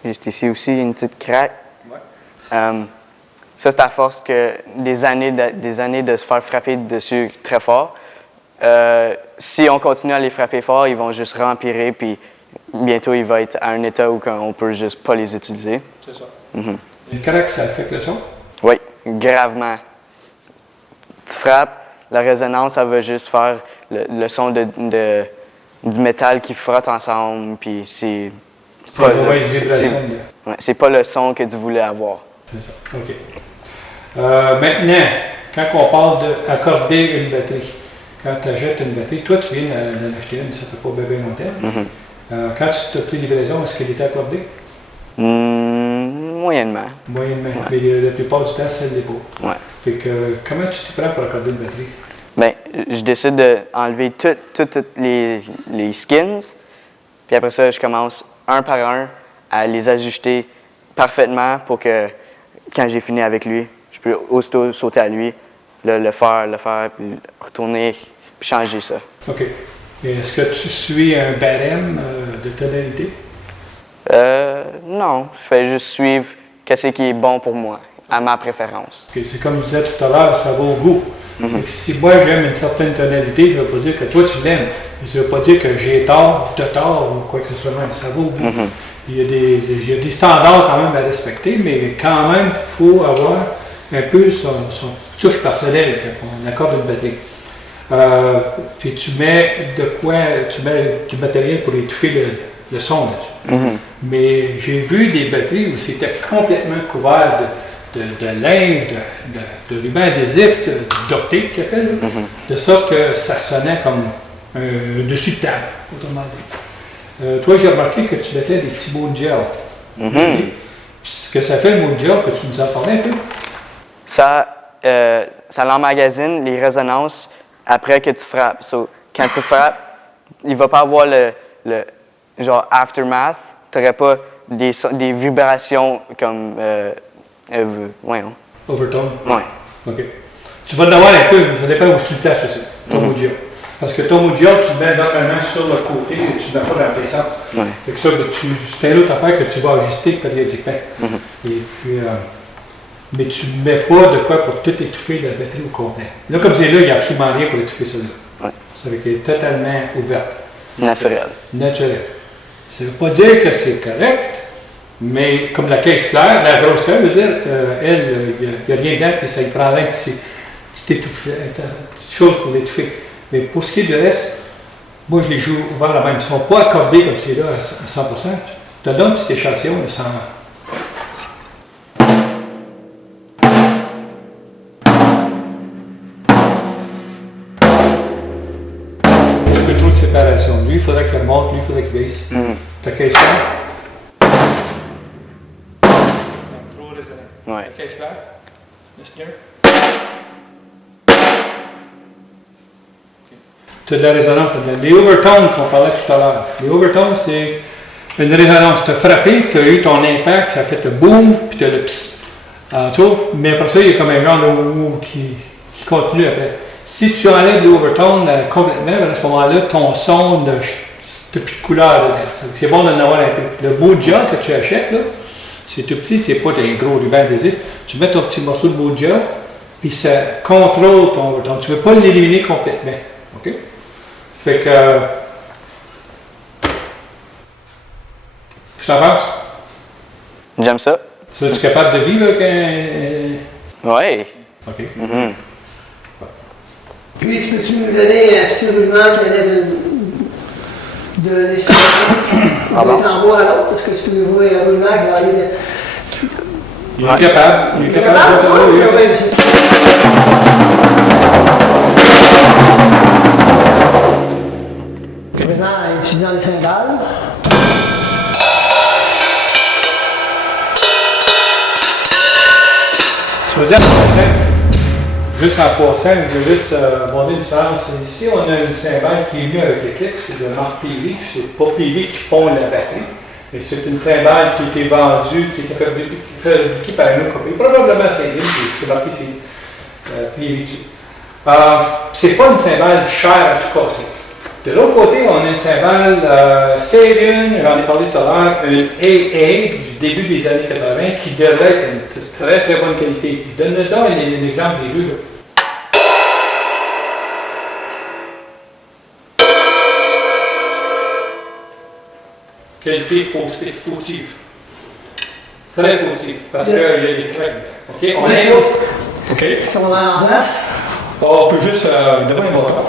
juste ici aussi, une petite craque. Ouais. Ça, c'est à force que des années de se faire frapper dessus très fort. Si on continue à les frapper fort, ils vont juste rempirer, puis bientôt, il va être à un état où on ne peut juste pas les utiliser. C'est ça. Une craque, ça affecte le son? Oui, gravement. Tu frappes, la résonance, ça va juste faire le son du métal qui frotte ensemble, puis c'est pas, c'est pas le son que tu voulais avoir. C'est ça, OK. Maintenant, quand on parle d'accorder une batterie, quand tu achètes une batterie, toi tu viens d'en acheter une, ça ne fait pas bébé longtemps. Quand tu t'as pris livraison, est-ce qu'elle était accordée? Moyennement. Moyennement, Ouais. mais la plupart du temps, c'est le dépôt. Ouais. Fait que, comment tu t'y prends pour accorder une batterie? Bien, je décide d'enlever toutes les skins, puis après ça, je commence un par un à les ajuster parfaitement pour que, quand j'ai fini avec lui, je peux aussitôt sauter à lui, le faire, puis retourner, puis changer ça. OK. Et est-ce que tu suis un barème de tonalité? Non, je fais juste suivre ce qui est bon pour moi, à ma préférence. Okay, c'est comme je disais tout à l'heure, ça va au goût. Fait que si moi j'aime une certaine tonalité, ça ne veut pas dire que toi tu l'aimes. Mais ça ne veut pas dire que j'ai tort, tu as tort ou quoi que ce soit même. Ça va au bout. Il y a des standards quand même à respecter, mais quand même, il faut avoir un peu son petite touche personnelle quand on accorde une batterie. Puis tu mets du matériel pour étouffer le son là-dessus. Mais j'ai vu des batteries où c'était complètement couvert de linge, de ruban adhésif, d'optique qu'ils appellent, de sorte que ça sonnait comme un dessus de table, autrement dit. Toi, j'ai remarqué que tu mettais des petits mots de gel. Puis ce que ça fait le mot de gel, que tu nous en parlais un peu? Ça l'emmagasine les résonances après que tu frappes. So, quand tu frappes, il ne va pas avoir le genre aftermath. Tu n'aurais pas des vibrations comme. Overtone? Oui. OK. Tu vas en avoir un peu, mais ça dépend où tu le places aussi, ton mot de gel. Parce que ton mot de gel, tu le mets normalement sur le côté et tu ne mets pas dans le descente. Fait que ça, c'est une autre affaire que tu vas ajuster périodiquement. Et puis, mais tu ne mets pas de quoi pour tout étouffer la batterie au complet. Là, comme c'est là, il n'y a absolument rien pour étouffer ça là. Ça veut dire qu'elle est totalement ouverte. Naturel. Naturel. Ça ne veut pas dire que c'est correct, Mais comme la caisse claire, la grosse claire veut dire qu'elle, il n'y a rien dedans, puis ça y prend rien, puis c'est étouffé, petite chose pour l'étouffer. Mais pour ce qui est du reste, moi je les joue vers la même. Ils ne sont pas accordés comme c'est là à 100%. Je te donne un petit échantillon, mais sans. J'ai peu trop de séparation. Lui, il faudrait qu'il remonte, lui, il faudrait qu'il baisse. Ta caisse claire. Trop résonant. Ouais. La caisse claire. Le snare. Tu as de la résonance. Les overtones qu'on parlait tout à l'heure. Les overtones, c'est une résonance. Tu as frappé, tu as eu ton impact, ça a fait le boom, puis tu as le psst. Mais après ça, il y a comme un genre de qui continue après. Si tu enlèves l'overtone complètement, à ce moment-là, ton son, tu n'as plus de couleur dedans. C'est bon d'en avoir un peu. Le Boja que tu achètes, là, c'est tout petit, c'est pas un gros ruban adhésif. Tu mets ton petit morceau de Boja, puis ça contrôle ton overtone. Tu ne veux pas l'éliminer complètement. OK? Fait que. Qu'est-ce que tu en penses? J'aime ça. Es-tu capable de vivre avec un. Oui. OK. Puis, peux-tu nous donner un petit roulement qui allait de l'instrument d'un tambour à l'autre? Est-ce que tu peux nous jouer un roulement qui va aller de. Il est capable. Il est capable de Maintenant, en utilisant les cymbales. Ça veut dire juste en passant, je veux juste montrer une différence. Ici, on a une cymbale qui est venue avec l'éclipse, c'est de marque PV. C'est pas PV qui font la batterie, mais c'est une cymbale qui a été vendue, qui a été fabriquée par une autre compagnie. Probablement c'est marqué c'est PV. C'est pas une cymbale chère à tout casser. De l'autre côté, on a une cymbale Sabian, j'en ai parlé tout à l'heure, une AA du début des années 80 qui devrait être une très très bonne qualité. Donne-le donc un exemple des deux. Là. Qualité fautive. Très fautive, parce qu'il y a des craques. OK, on est OK. Si on la remplace. On peut juste devant un moteur.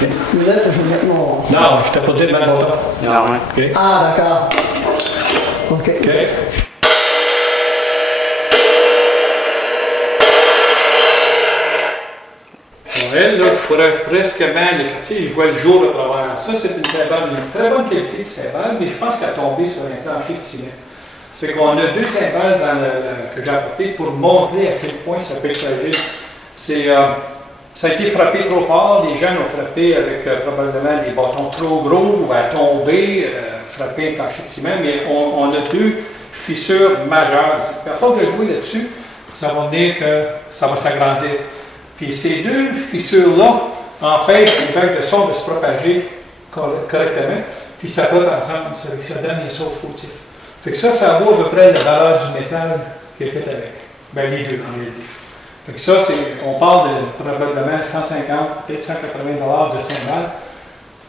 Mais là, je vais mettre mon. Non, je t'ai pas dit de mettre le moteur. Non, ouais. OK. Ah, d'accord. OK. OK. Pour elle, là, il faudrait presque mettre le quartier, je vois le jour à travers. Ça, c'est une cymbale, une très bonne qualité de cymbale, mais je pense qu'elle a tombé sur un plancher de ciment. Ça fait qu'on a deux cymbales que j'ai apportées pour montrer à quel point ça peut être fragile. Ça a été frappé trop fort, les gens l'ont frappé avec probablement des bâtons trop gros ou à tomber, frappé un plancher de ciment, mais on a deux fissures majeures. À force de jouer là-dessus, ça va venir que ça va s'agrandir. Puis ces deux fissures-là empêchent les vagues de son de se propager correctement, puis ça flotte ensemble, ça donne les sauts fautifs. Fait que ça vaut à peu près la valeur du métal qui est fait avec. Ben les deux en réalité. Fait que ça, on parle de probablement 150, peut-être 180 de cymbales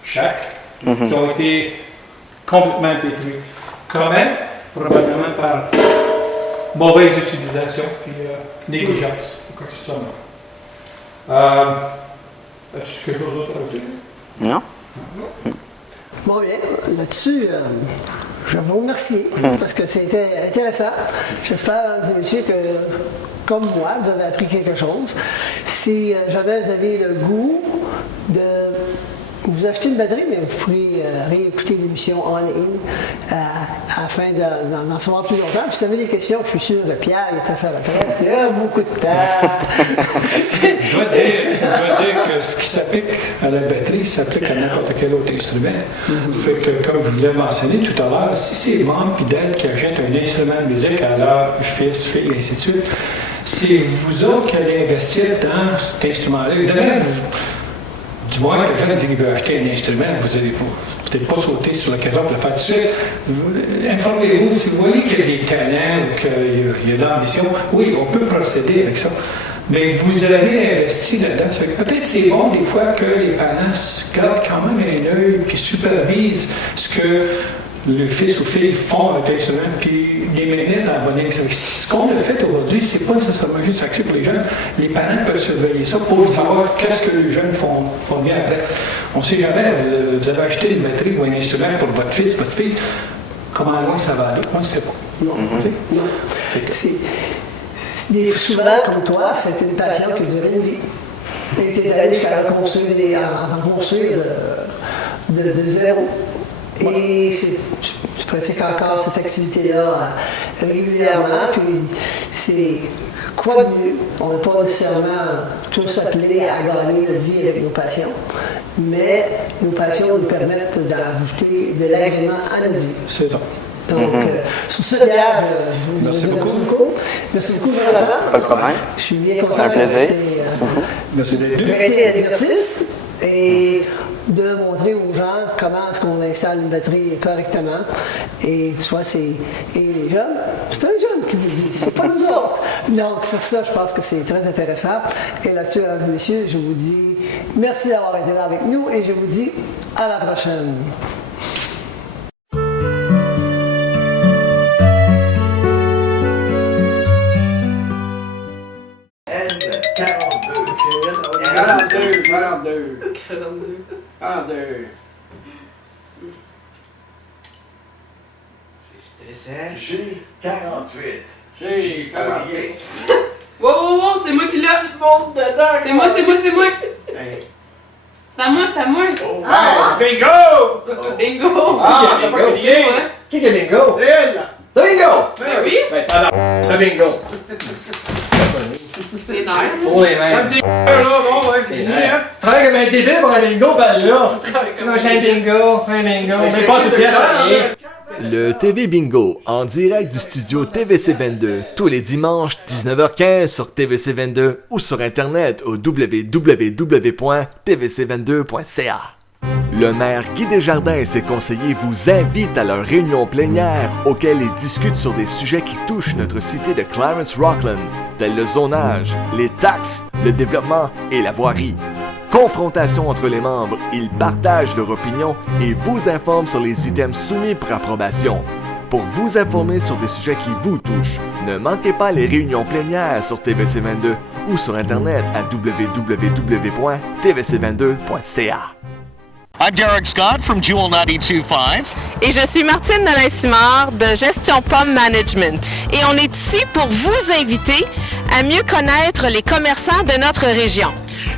chaque, qui ont été complètement détruits. Comment? Probablement par mauvaise utilisation puis négligence, ou quoi que ce soit. As-tu quelque chose d'autre à ajouter? Non. Bon, bien, là-dessus, je vais vous remercier parce que c'était intéressant. J'espère, mesdames et messieurs, que, comme moi, vous avez appris quelque chose. Si jamais vous avez le goût de vous acheter une batterie, mais vous pourrez réécouter l'émission en ligne afin d'en savoir plus longtemps. Puis si vous avez des questions, je suis sûr que Pierre est à sa retraite, il a beaucoup de temps. Je dois dire que ce qui s'applique à la batterie s'applique à n'importe quel autre instrument. Fait que, comme je vous l'ai mentionné tout à l'heure, si c'est membres et d'elle qui achètent un instrument de musique à leur fils, fille, et ainsi de suite, c'est vous autres qui allez investir dans cet instrument-là. Évidemment, du moins, quelqu'un dit qu'il veut acheter un instrument, vous n'allez peut-être pas sauter sur l'occasion pour le faire tout de suite. Informez-vous, si vous voyez qu'il y a des talents ou qu'il y a de l'ambition, oui, on peut procéder avec ça. Mais vous avez investi là-dedans. Ça fait que peut-être c'est bon des fois que les parents gardent quand même un œil et supervisent ce que le fils ou fille font avec l'instrument, puis les maintenir dans la bonne ligne. Ce qu'on a fait aujourd'hui, c'est pas nécessairement juste axé pour les jeunes. Les parents peuvent surveiller ça pour savoir qu'est-ce que les jeunes font bien après. On ne sait jamais, vous avez acheté une batterie ou un instrument pour votre fils, votre fille, comment loin ça va aller? Moi, je ne sais pas. Non. Souvent, comme toi, c'était des patients qui duraient une vie. Et tu es allé jusqu'à construire de zéro. Et je pratique encore cette activité-là régulièrement. Puis c'est quoi de mieux? On n'est pas nécessairement tous appelés à gagner notre vie avec nos patients, mais nos patients nous permettent d'ajouter de l'agrément à notre vie. C'est ça. Donc, sur ce, Pierre, je vous remercie beaucoup. Merci beaucoup, Jonathan. Pas de problème. Je suis bien content. C'est un plaisir. Merci d'être venu. Arrêter un exercice et de montrer aux gens comment est-ce qu'on installe une batterie correctement. Et soit c'est les jeunes, c'est un jeune qui vous le dit, c'est pas nous autres. Donc sur ça, je pense que c'est très intéressant. Et là-dessus, mesdames et messieurs, je vous dis merci d'avoir été là avec nous et je vous dis à la prochaine. C'est stressant. G48. G48. Wow, c'est moi qui l'ai. Tu montes dedans. C'est moi. C'est à moi. Bingo! Bingo! Ah, bingo! Ouais. Qui a bingo? T'as bingo! Ben oui. Ben, t'as bingo! Les nerfs. Pour les mains. Les nerfs. Travaille comme un débile pour un bingo, ben là! Un bingo, mais pas tout ça, rien. Le TV Bingo, en direct du studio TVC 22, tous les dimanches 19h15 sur TVC 22 ou sur internet au www.tvc22.ca. Le maire Guy Desjardins et ses conseillers vous invitent à leur réunion plénière auquel ils discutent sur des sujets qui touchent notre cité de Clarence-Rockland, tels le zonage, les taxes, le développement et la voirie. Confrontation entre les membres, ils partagent leur opinion et vous informent sur les items soumis pour approbation. Pour vous informer sur des sujets qui vous touchent, ne manquez pas les réunions plénières sur TVC 22 ou sur internet à www.tvc22.ca. I'm Derek Scott from Jewel 92.5. Et je suis Martine Nolin-Simard de Gestion Pomme Management. Et on est ici pour vous inviter à mieux connaître les commerçants de notre région.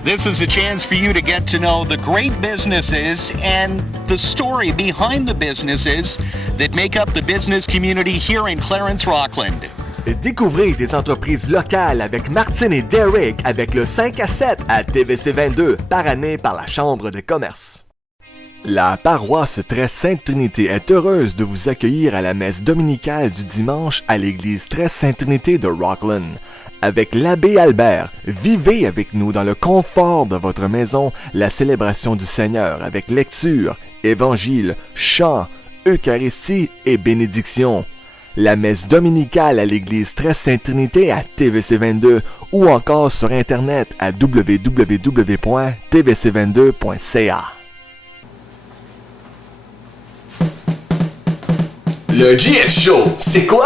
This is a chance for you to get to know the great businesses and the story behind the businesses that make up the business community here in Clarence-Rockland. Découvrez des entreprises locales avec Martine et Derek avec le 5 à 7 à TVC 22 par année par la Chambre de commerce. La paroisse Très Sainte Trinité est heureuse de vous accueillir à la messe dominicale du dimanche à l'église Très Sainte Trinité de Rockland. Avec l'abbé Albert, vivez avec nous dans le confort de votre maison la célébration du Seigneur avec lecture, évangile, chant, Eucharistie et bénédiction. La messe dominicale à l'église Très Sainte Trinité à TVC 22 ou encore sur internet à www.tvc22.ca. Le GF Show, c'est quoi?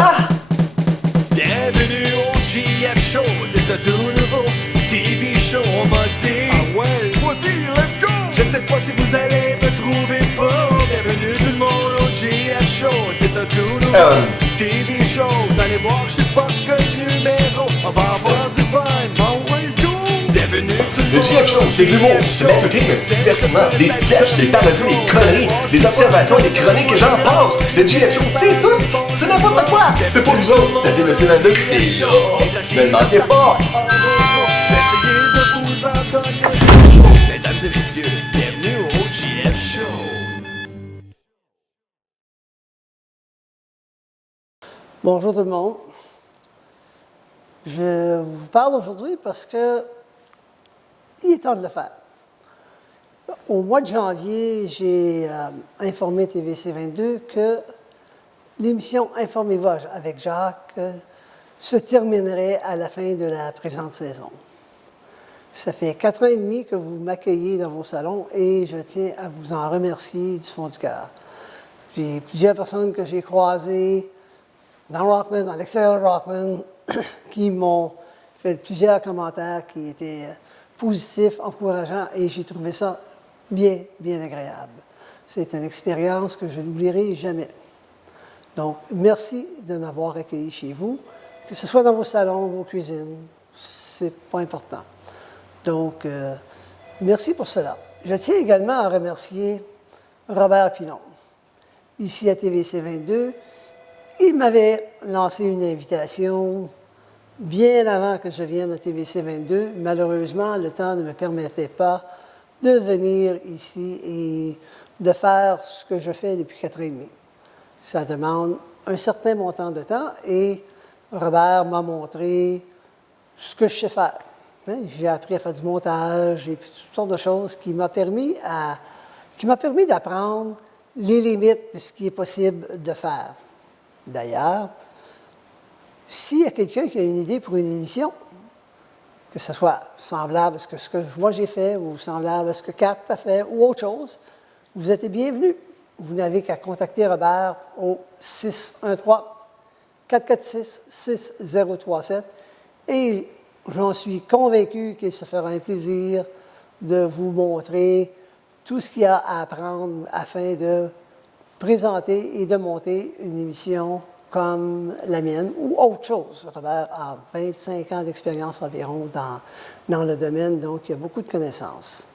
Bienvenue au GF Show, c'est un tout nouveau TV show, on va dire. Ah ouais, vas-y, let's go! Je sais pas si vous allez me trouver pas. Bienvenue tout le monde au GF Show, c'est un tout nouveau TV show. Vous allez voir que je suis pas que numéro, on va avoir du fun, oh ouais, go! Bienvenue tout le monde. Le GF Show, c'est de l'humour, de l'entertainment, du divertissement, des sketchs, des parodies, des conneries, des observations, des chroniques et j'en passe. Le GF Show, c'est tout! C'est n'importe quoi! C'est pour vous autres, c'est à TVC 22 puis c'est là. Ne le manquez pas! Mesdames et messieurs, bienvenue au GF Show. Bonjour tout le monde. Je vous parle aujourd'hui parce que il est temps de le faire. Au mois de janvier, j'ai informé TVC 22 que l'émission Informez-vous avec Jacques se terminerait à la fin de la présente saison. Ça fait 4 ans et demi que vous m'accueillez dans vos salons et je tiens à vous en remercier du fond du cœur. J'ai plusieurs personnes que j'ai croisées dans Rockland, à l'extérieur de Rockland, qui m'ont fait plusieurs commentaires qui étaient positifs, encourageants, et j'ai trouvé ça bien, bien agréable. C'est une expérience que je n'oublierai jamais. Donc, merci de m'avoir accueilli chez vous, que ce soit dans vos salons, vos cuisines, c'est pas important. Donc, merci pour cela. Je tiens également à remercier Robert Pilon. Ici à TVC 22, il m'avait lancé une invitation bien avant que je vienne à TVC 22. Malheureusement, le temps ne me permettait pas de venir ici et de faire ce que je fais depuis 4 ans et demi. Ça demande un certain montant de temps et Robert m'a montré ce que je sais faire. Hein? J'ai appris à faire du montage et puis toutes sortes de choses qui m'a permis d'apprendre les limites de ce qui est possible de faire. D'ailleurs, s'il y a quelqu'un qui a une idée pour une émission, que ce soit semblable à ce que moi j'ai fait ou semblable à ce que Kat a fait ou autre chose, vous êtes les bienvenus. Vous n'avez qu'à contacter Robert au 613-446-6037 et j'en suis convaincu qu'il se fera un plaisir de vous montrer tout ce qu'il y a à apprendre afin de présenter et de monter une émission comme la mienne ou autre chose. Robert a 25 ans d'expérience environ dans le domaine, donc il y a beaucoup de connaissances.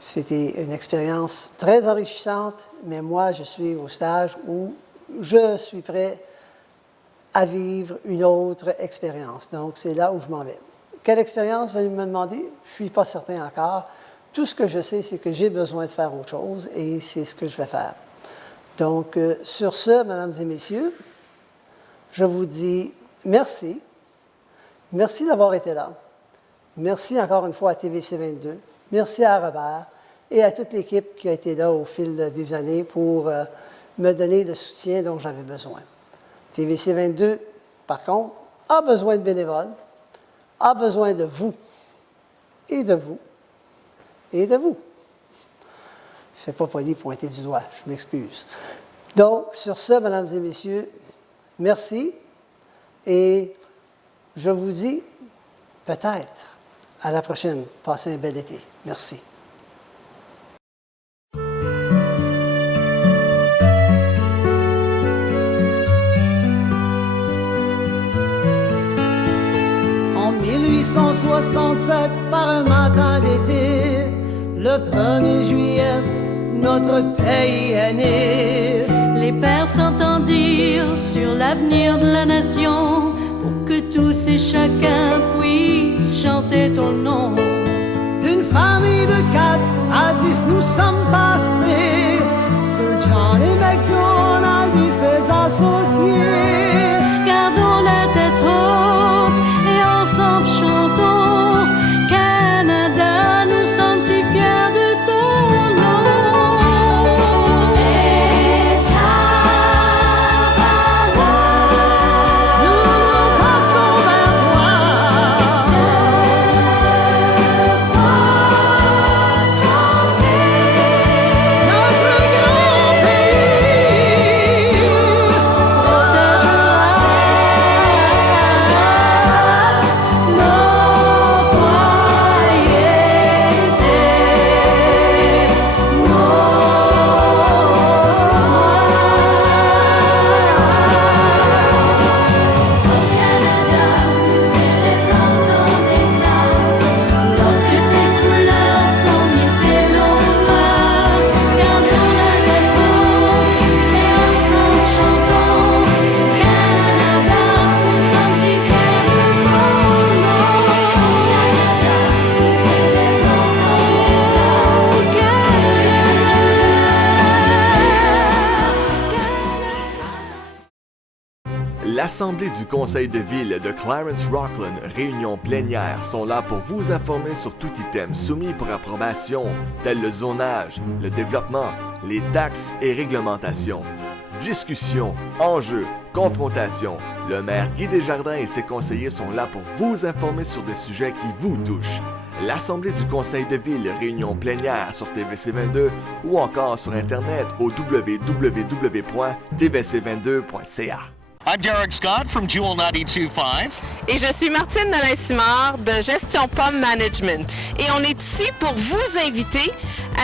C'était une expérience très enrichissante, mais moi, je suis au stage où je suis prêt à vivre une autre expérience. Donc, c'est là où je m'en vais. Quelle expérience, vous allez me demander? Je ne suis pas certain encore. Tout ce que je sais, c'est que j'ai besoin de faire autre chose et c'est ce que je vais faire. Donc, sur ce, mesdames et messieurs, je vous dis merci. Merci d'avoir été là. Merci encore une fois à TVC 22. Merci à Robert et à toute l'équipe qui a été là au fil des années pour me donner le soutien dont j'avais besoin. TVC 22, par contre, a besoin de bénévoles, a besoin de vous, et de vous, et de vous. C'est pas poli pointer du doigt, je m'excuse. Donc, sur ce, mesdames et messieurs, merci, et je vous dis peut-être à la prochaine. Passez un bel été. Merci. En 1867, par un matin d'été, le 1er juillet, notre pays est né. Les pères s'entendirent sur l'avenir de la nation pour que tous et chacun puisse chanter ton nom. D'une famille de 4 à 10, nous sommes passés. Sir John et MacDonald et ses associés. Gardons la tête haute et ensemble chantons. Canada, nous sommes si fiers de ton nom. Et ta valeur, nous nous partons vers toi. Notre grand pays protégera nos foyers et nos Au Canada, nous célébrons ton éclat. Lorsque tes couleurs sont hissées au loin, gardons la tête haute et ensemble chantons. Canada, nous sommes si fiers de ton nom. Canada, nous célébrons ton L'Assemblée du Conseil de Ville de Clarence-Rockland, réunion plénière, sont là pour vous informer sur tout item soumis pour approbation, tel le zonage, le développement, les taxes et réglementations. Discussions, enjeux, confrontations. Le maire Guy Desjardins et ses conseillers sont là pour vous informer sur des sujets qui vous touchent. l'Assemblée du Conseil de Ville réunion plénière sur TVC22 ou encore sur Internet au www.tvc22.ca. I'm Derek Scott from Jewel 92.5. Et je suis Martine Nolin-Simard de Gestion Pomme Management. Et on est ici pour vous inviter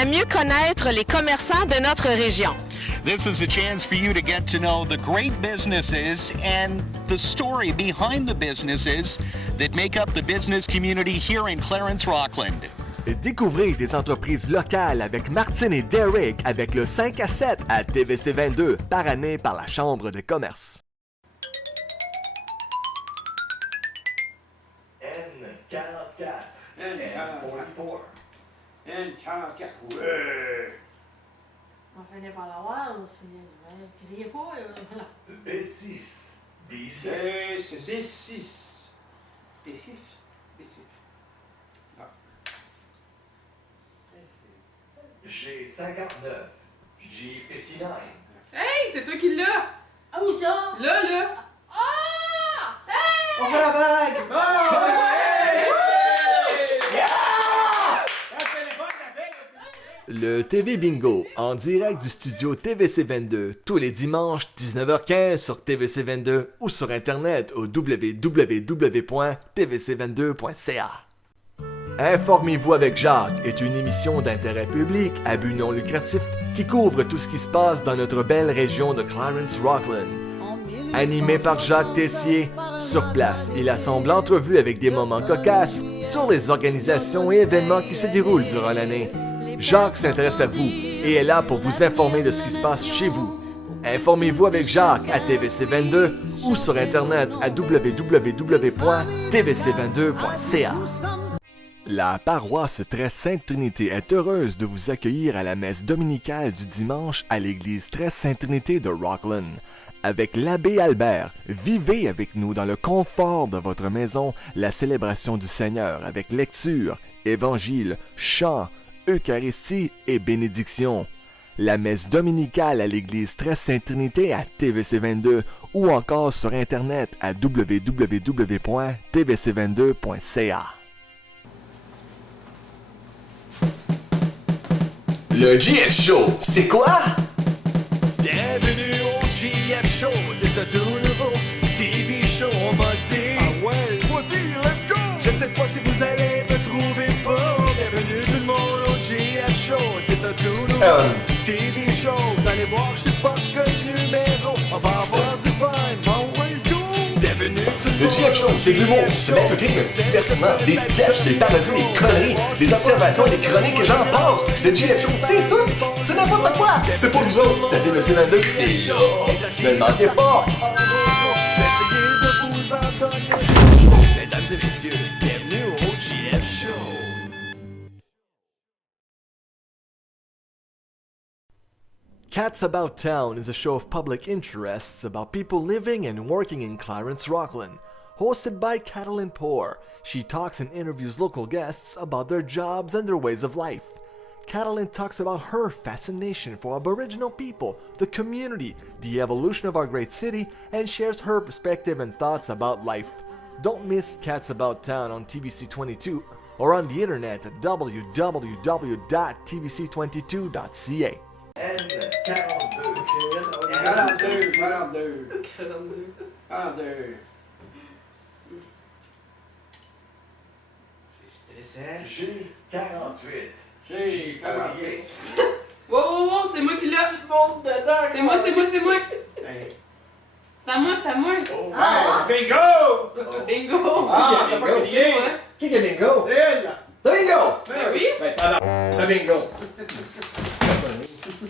à mieux connaître les commerçants de notre région. This is a chance for you to get to know the great businesses and the story behind the businesses that make up the business community here in Clarence-Rockland. Découvrez des entreprises locales avec Martine et Derek avec le 5 à 7 à TVC22 par année par la Chambre de commerce. N44. N44. N44. Ouais! On finit par l'avoir, le signal. Criez pas, là. B6. B6. B6. B6. G59. G59. Hey, c'est toi qui l'as! Ah, où ça? Là! Ah! Hey! On fait la blague! Le TV Bingo, en direct du studio TVC22, tous les dimanches 19h15 sur TVC22 ou sur Internet au www.tvc22.ca. Informez-vous avec Jacques est une émission d'intérêt public à but non lucratif qui couvre tout ce qui se passe dans notre belle région de Clarence-Rockland. Animé par Jacques Tessier, sur place, il assemble entrevues avec des moments cocasses sur les organisations et événements qui se déroulent durant l'année. Jacques s'intéresse à vous et est là pour vous informer de ce qui se passe chez vous. Informez-vous avec Jacques à TVC22 ou sur Internet à www.tvc22.ca. La paroisse Très Sainte Trinité est heureuse de vous accueillir à la messe dominicale du dimanche à l'église Très Sainte Trinité de Rockland. Avec l'abbé Albert, vivez avec nous dans le confort de votre maison la célébration du Seigneur avec lecture, évangile, chant, Eucharistie et bénédiction. La messe dominicale à l'église Très Sainte Trinité à TVC22 ou encore sur Internet à www.tvc22.ca. Le GF Show, c'est quoi? Bienvenue au GF Show, c'est un tout nouveau TV show, on va dire. Ah ouais, vas-y, let's go! Je sais pas si vous allez me trouver pas. Bienvenue tout le monde au GF Show, c'est un tout nouveau TV show. Vous allez voir, je suis pas que numéro. On va avoir du fun, oh ouais, go! Bienvenue tout le monde. Le GF Show, c'est de l'humour, de l'entertainment, du divertissement, des sketchs, des parodies, des conneries, des observations, des chroniques et j'en passe. Le GF Show, c'est tout! C'est n'importe quoi! C'est pour vous autres, c'est à TVC22 que c'est là. Ne le manquez pas! Mesdames et messieurs, bienvenue au GF Show. Cats About Town is a show of public interests about people living and working in Clarence-Rockland. Hosted by Catalin Poor, she talks and interviews local guests about their jobs and their ways of life. Catalin talks about her fascination for Aboriginal people, the community, the evolution of our great city, and shares her perspective and thoughts about life. Don't miss Cats About Town on TVC22 or on the internet at www.tvc22.ca. N42. 42. C'est stressant. G48. G48. Wow, c'est moi qui l'ai! C'est moi! C'est à moi! Bingo! Bingo! Ah, t'as pas crié! Qui a bingo? C'est elle! T'as bingo! Ben oui! T'as bingo!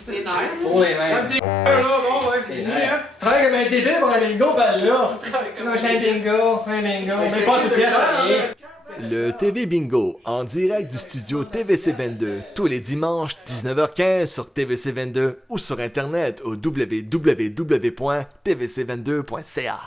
Les nerfs! Pour les mains. Là, bon, ouais, c'est fini, hein? Travaille comme un débile pour un bingo, ben là! J'ai un bingo, mais pas enthousiaste à rien. Le TV Bingo, en direct du studio TVC22, tous les dimanches 19h15 sur TVC22 ou sur Internet au www.tvc22.ca.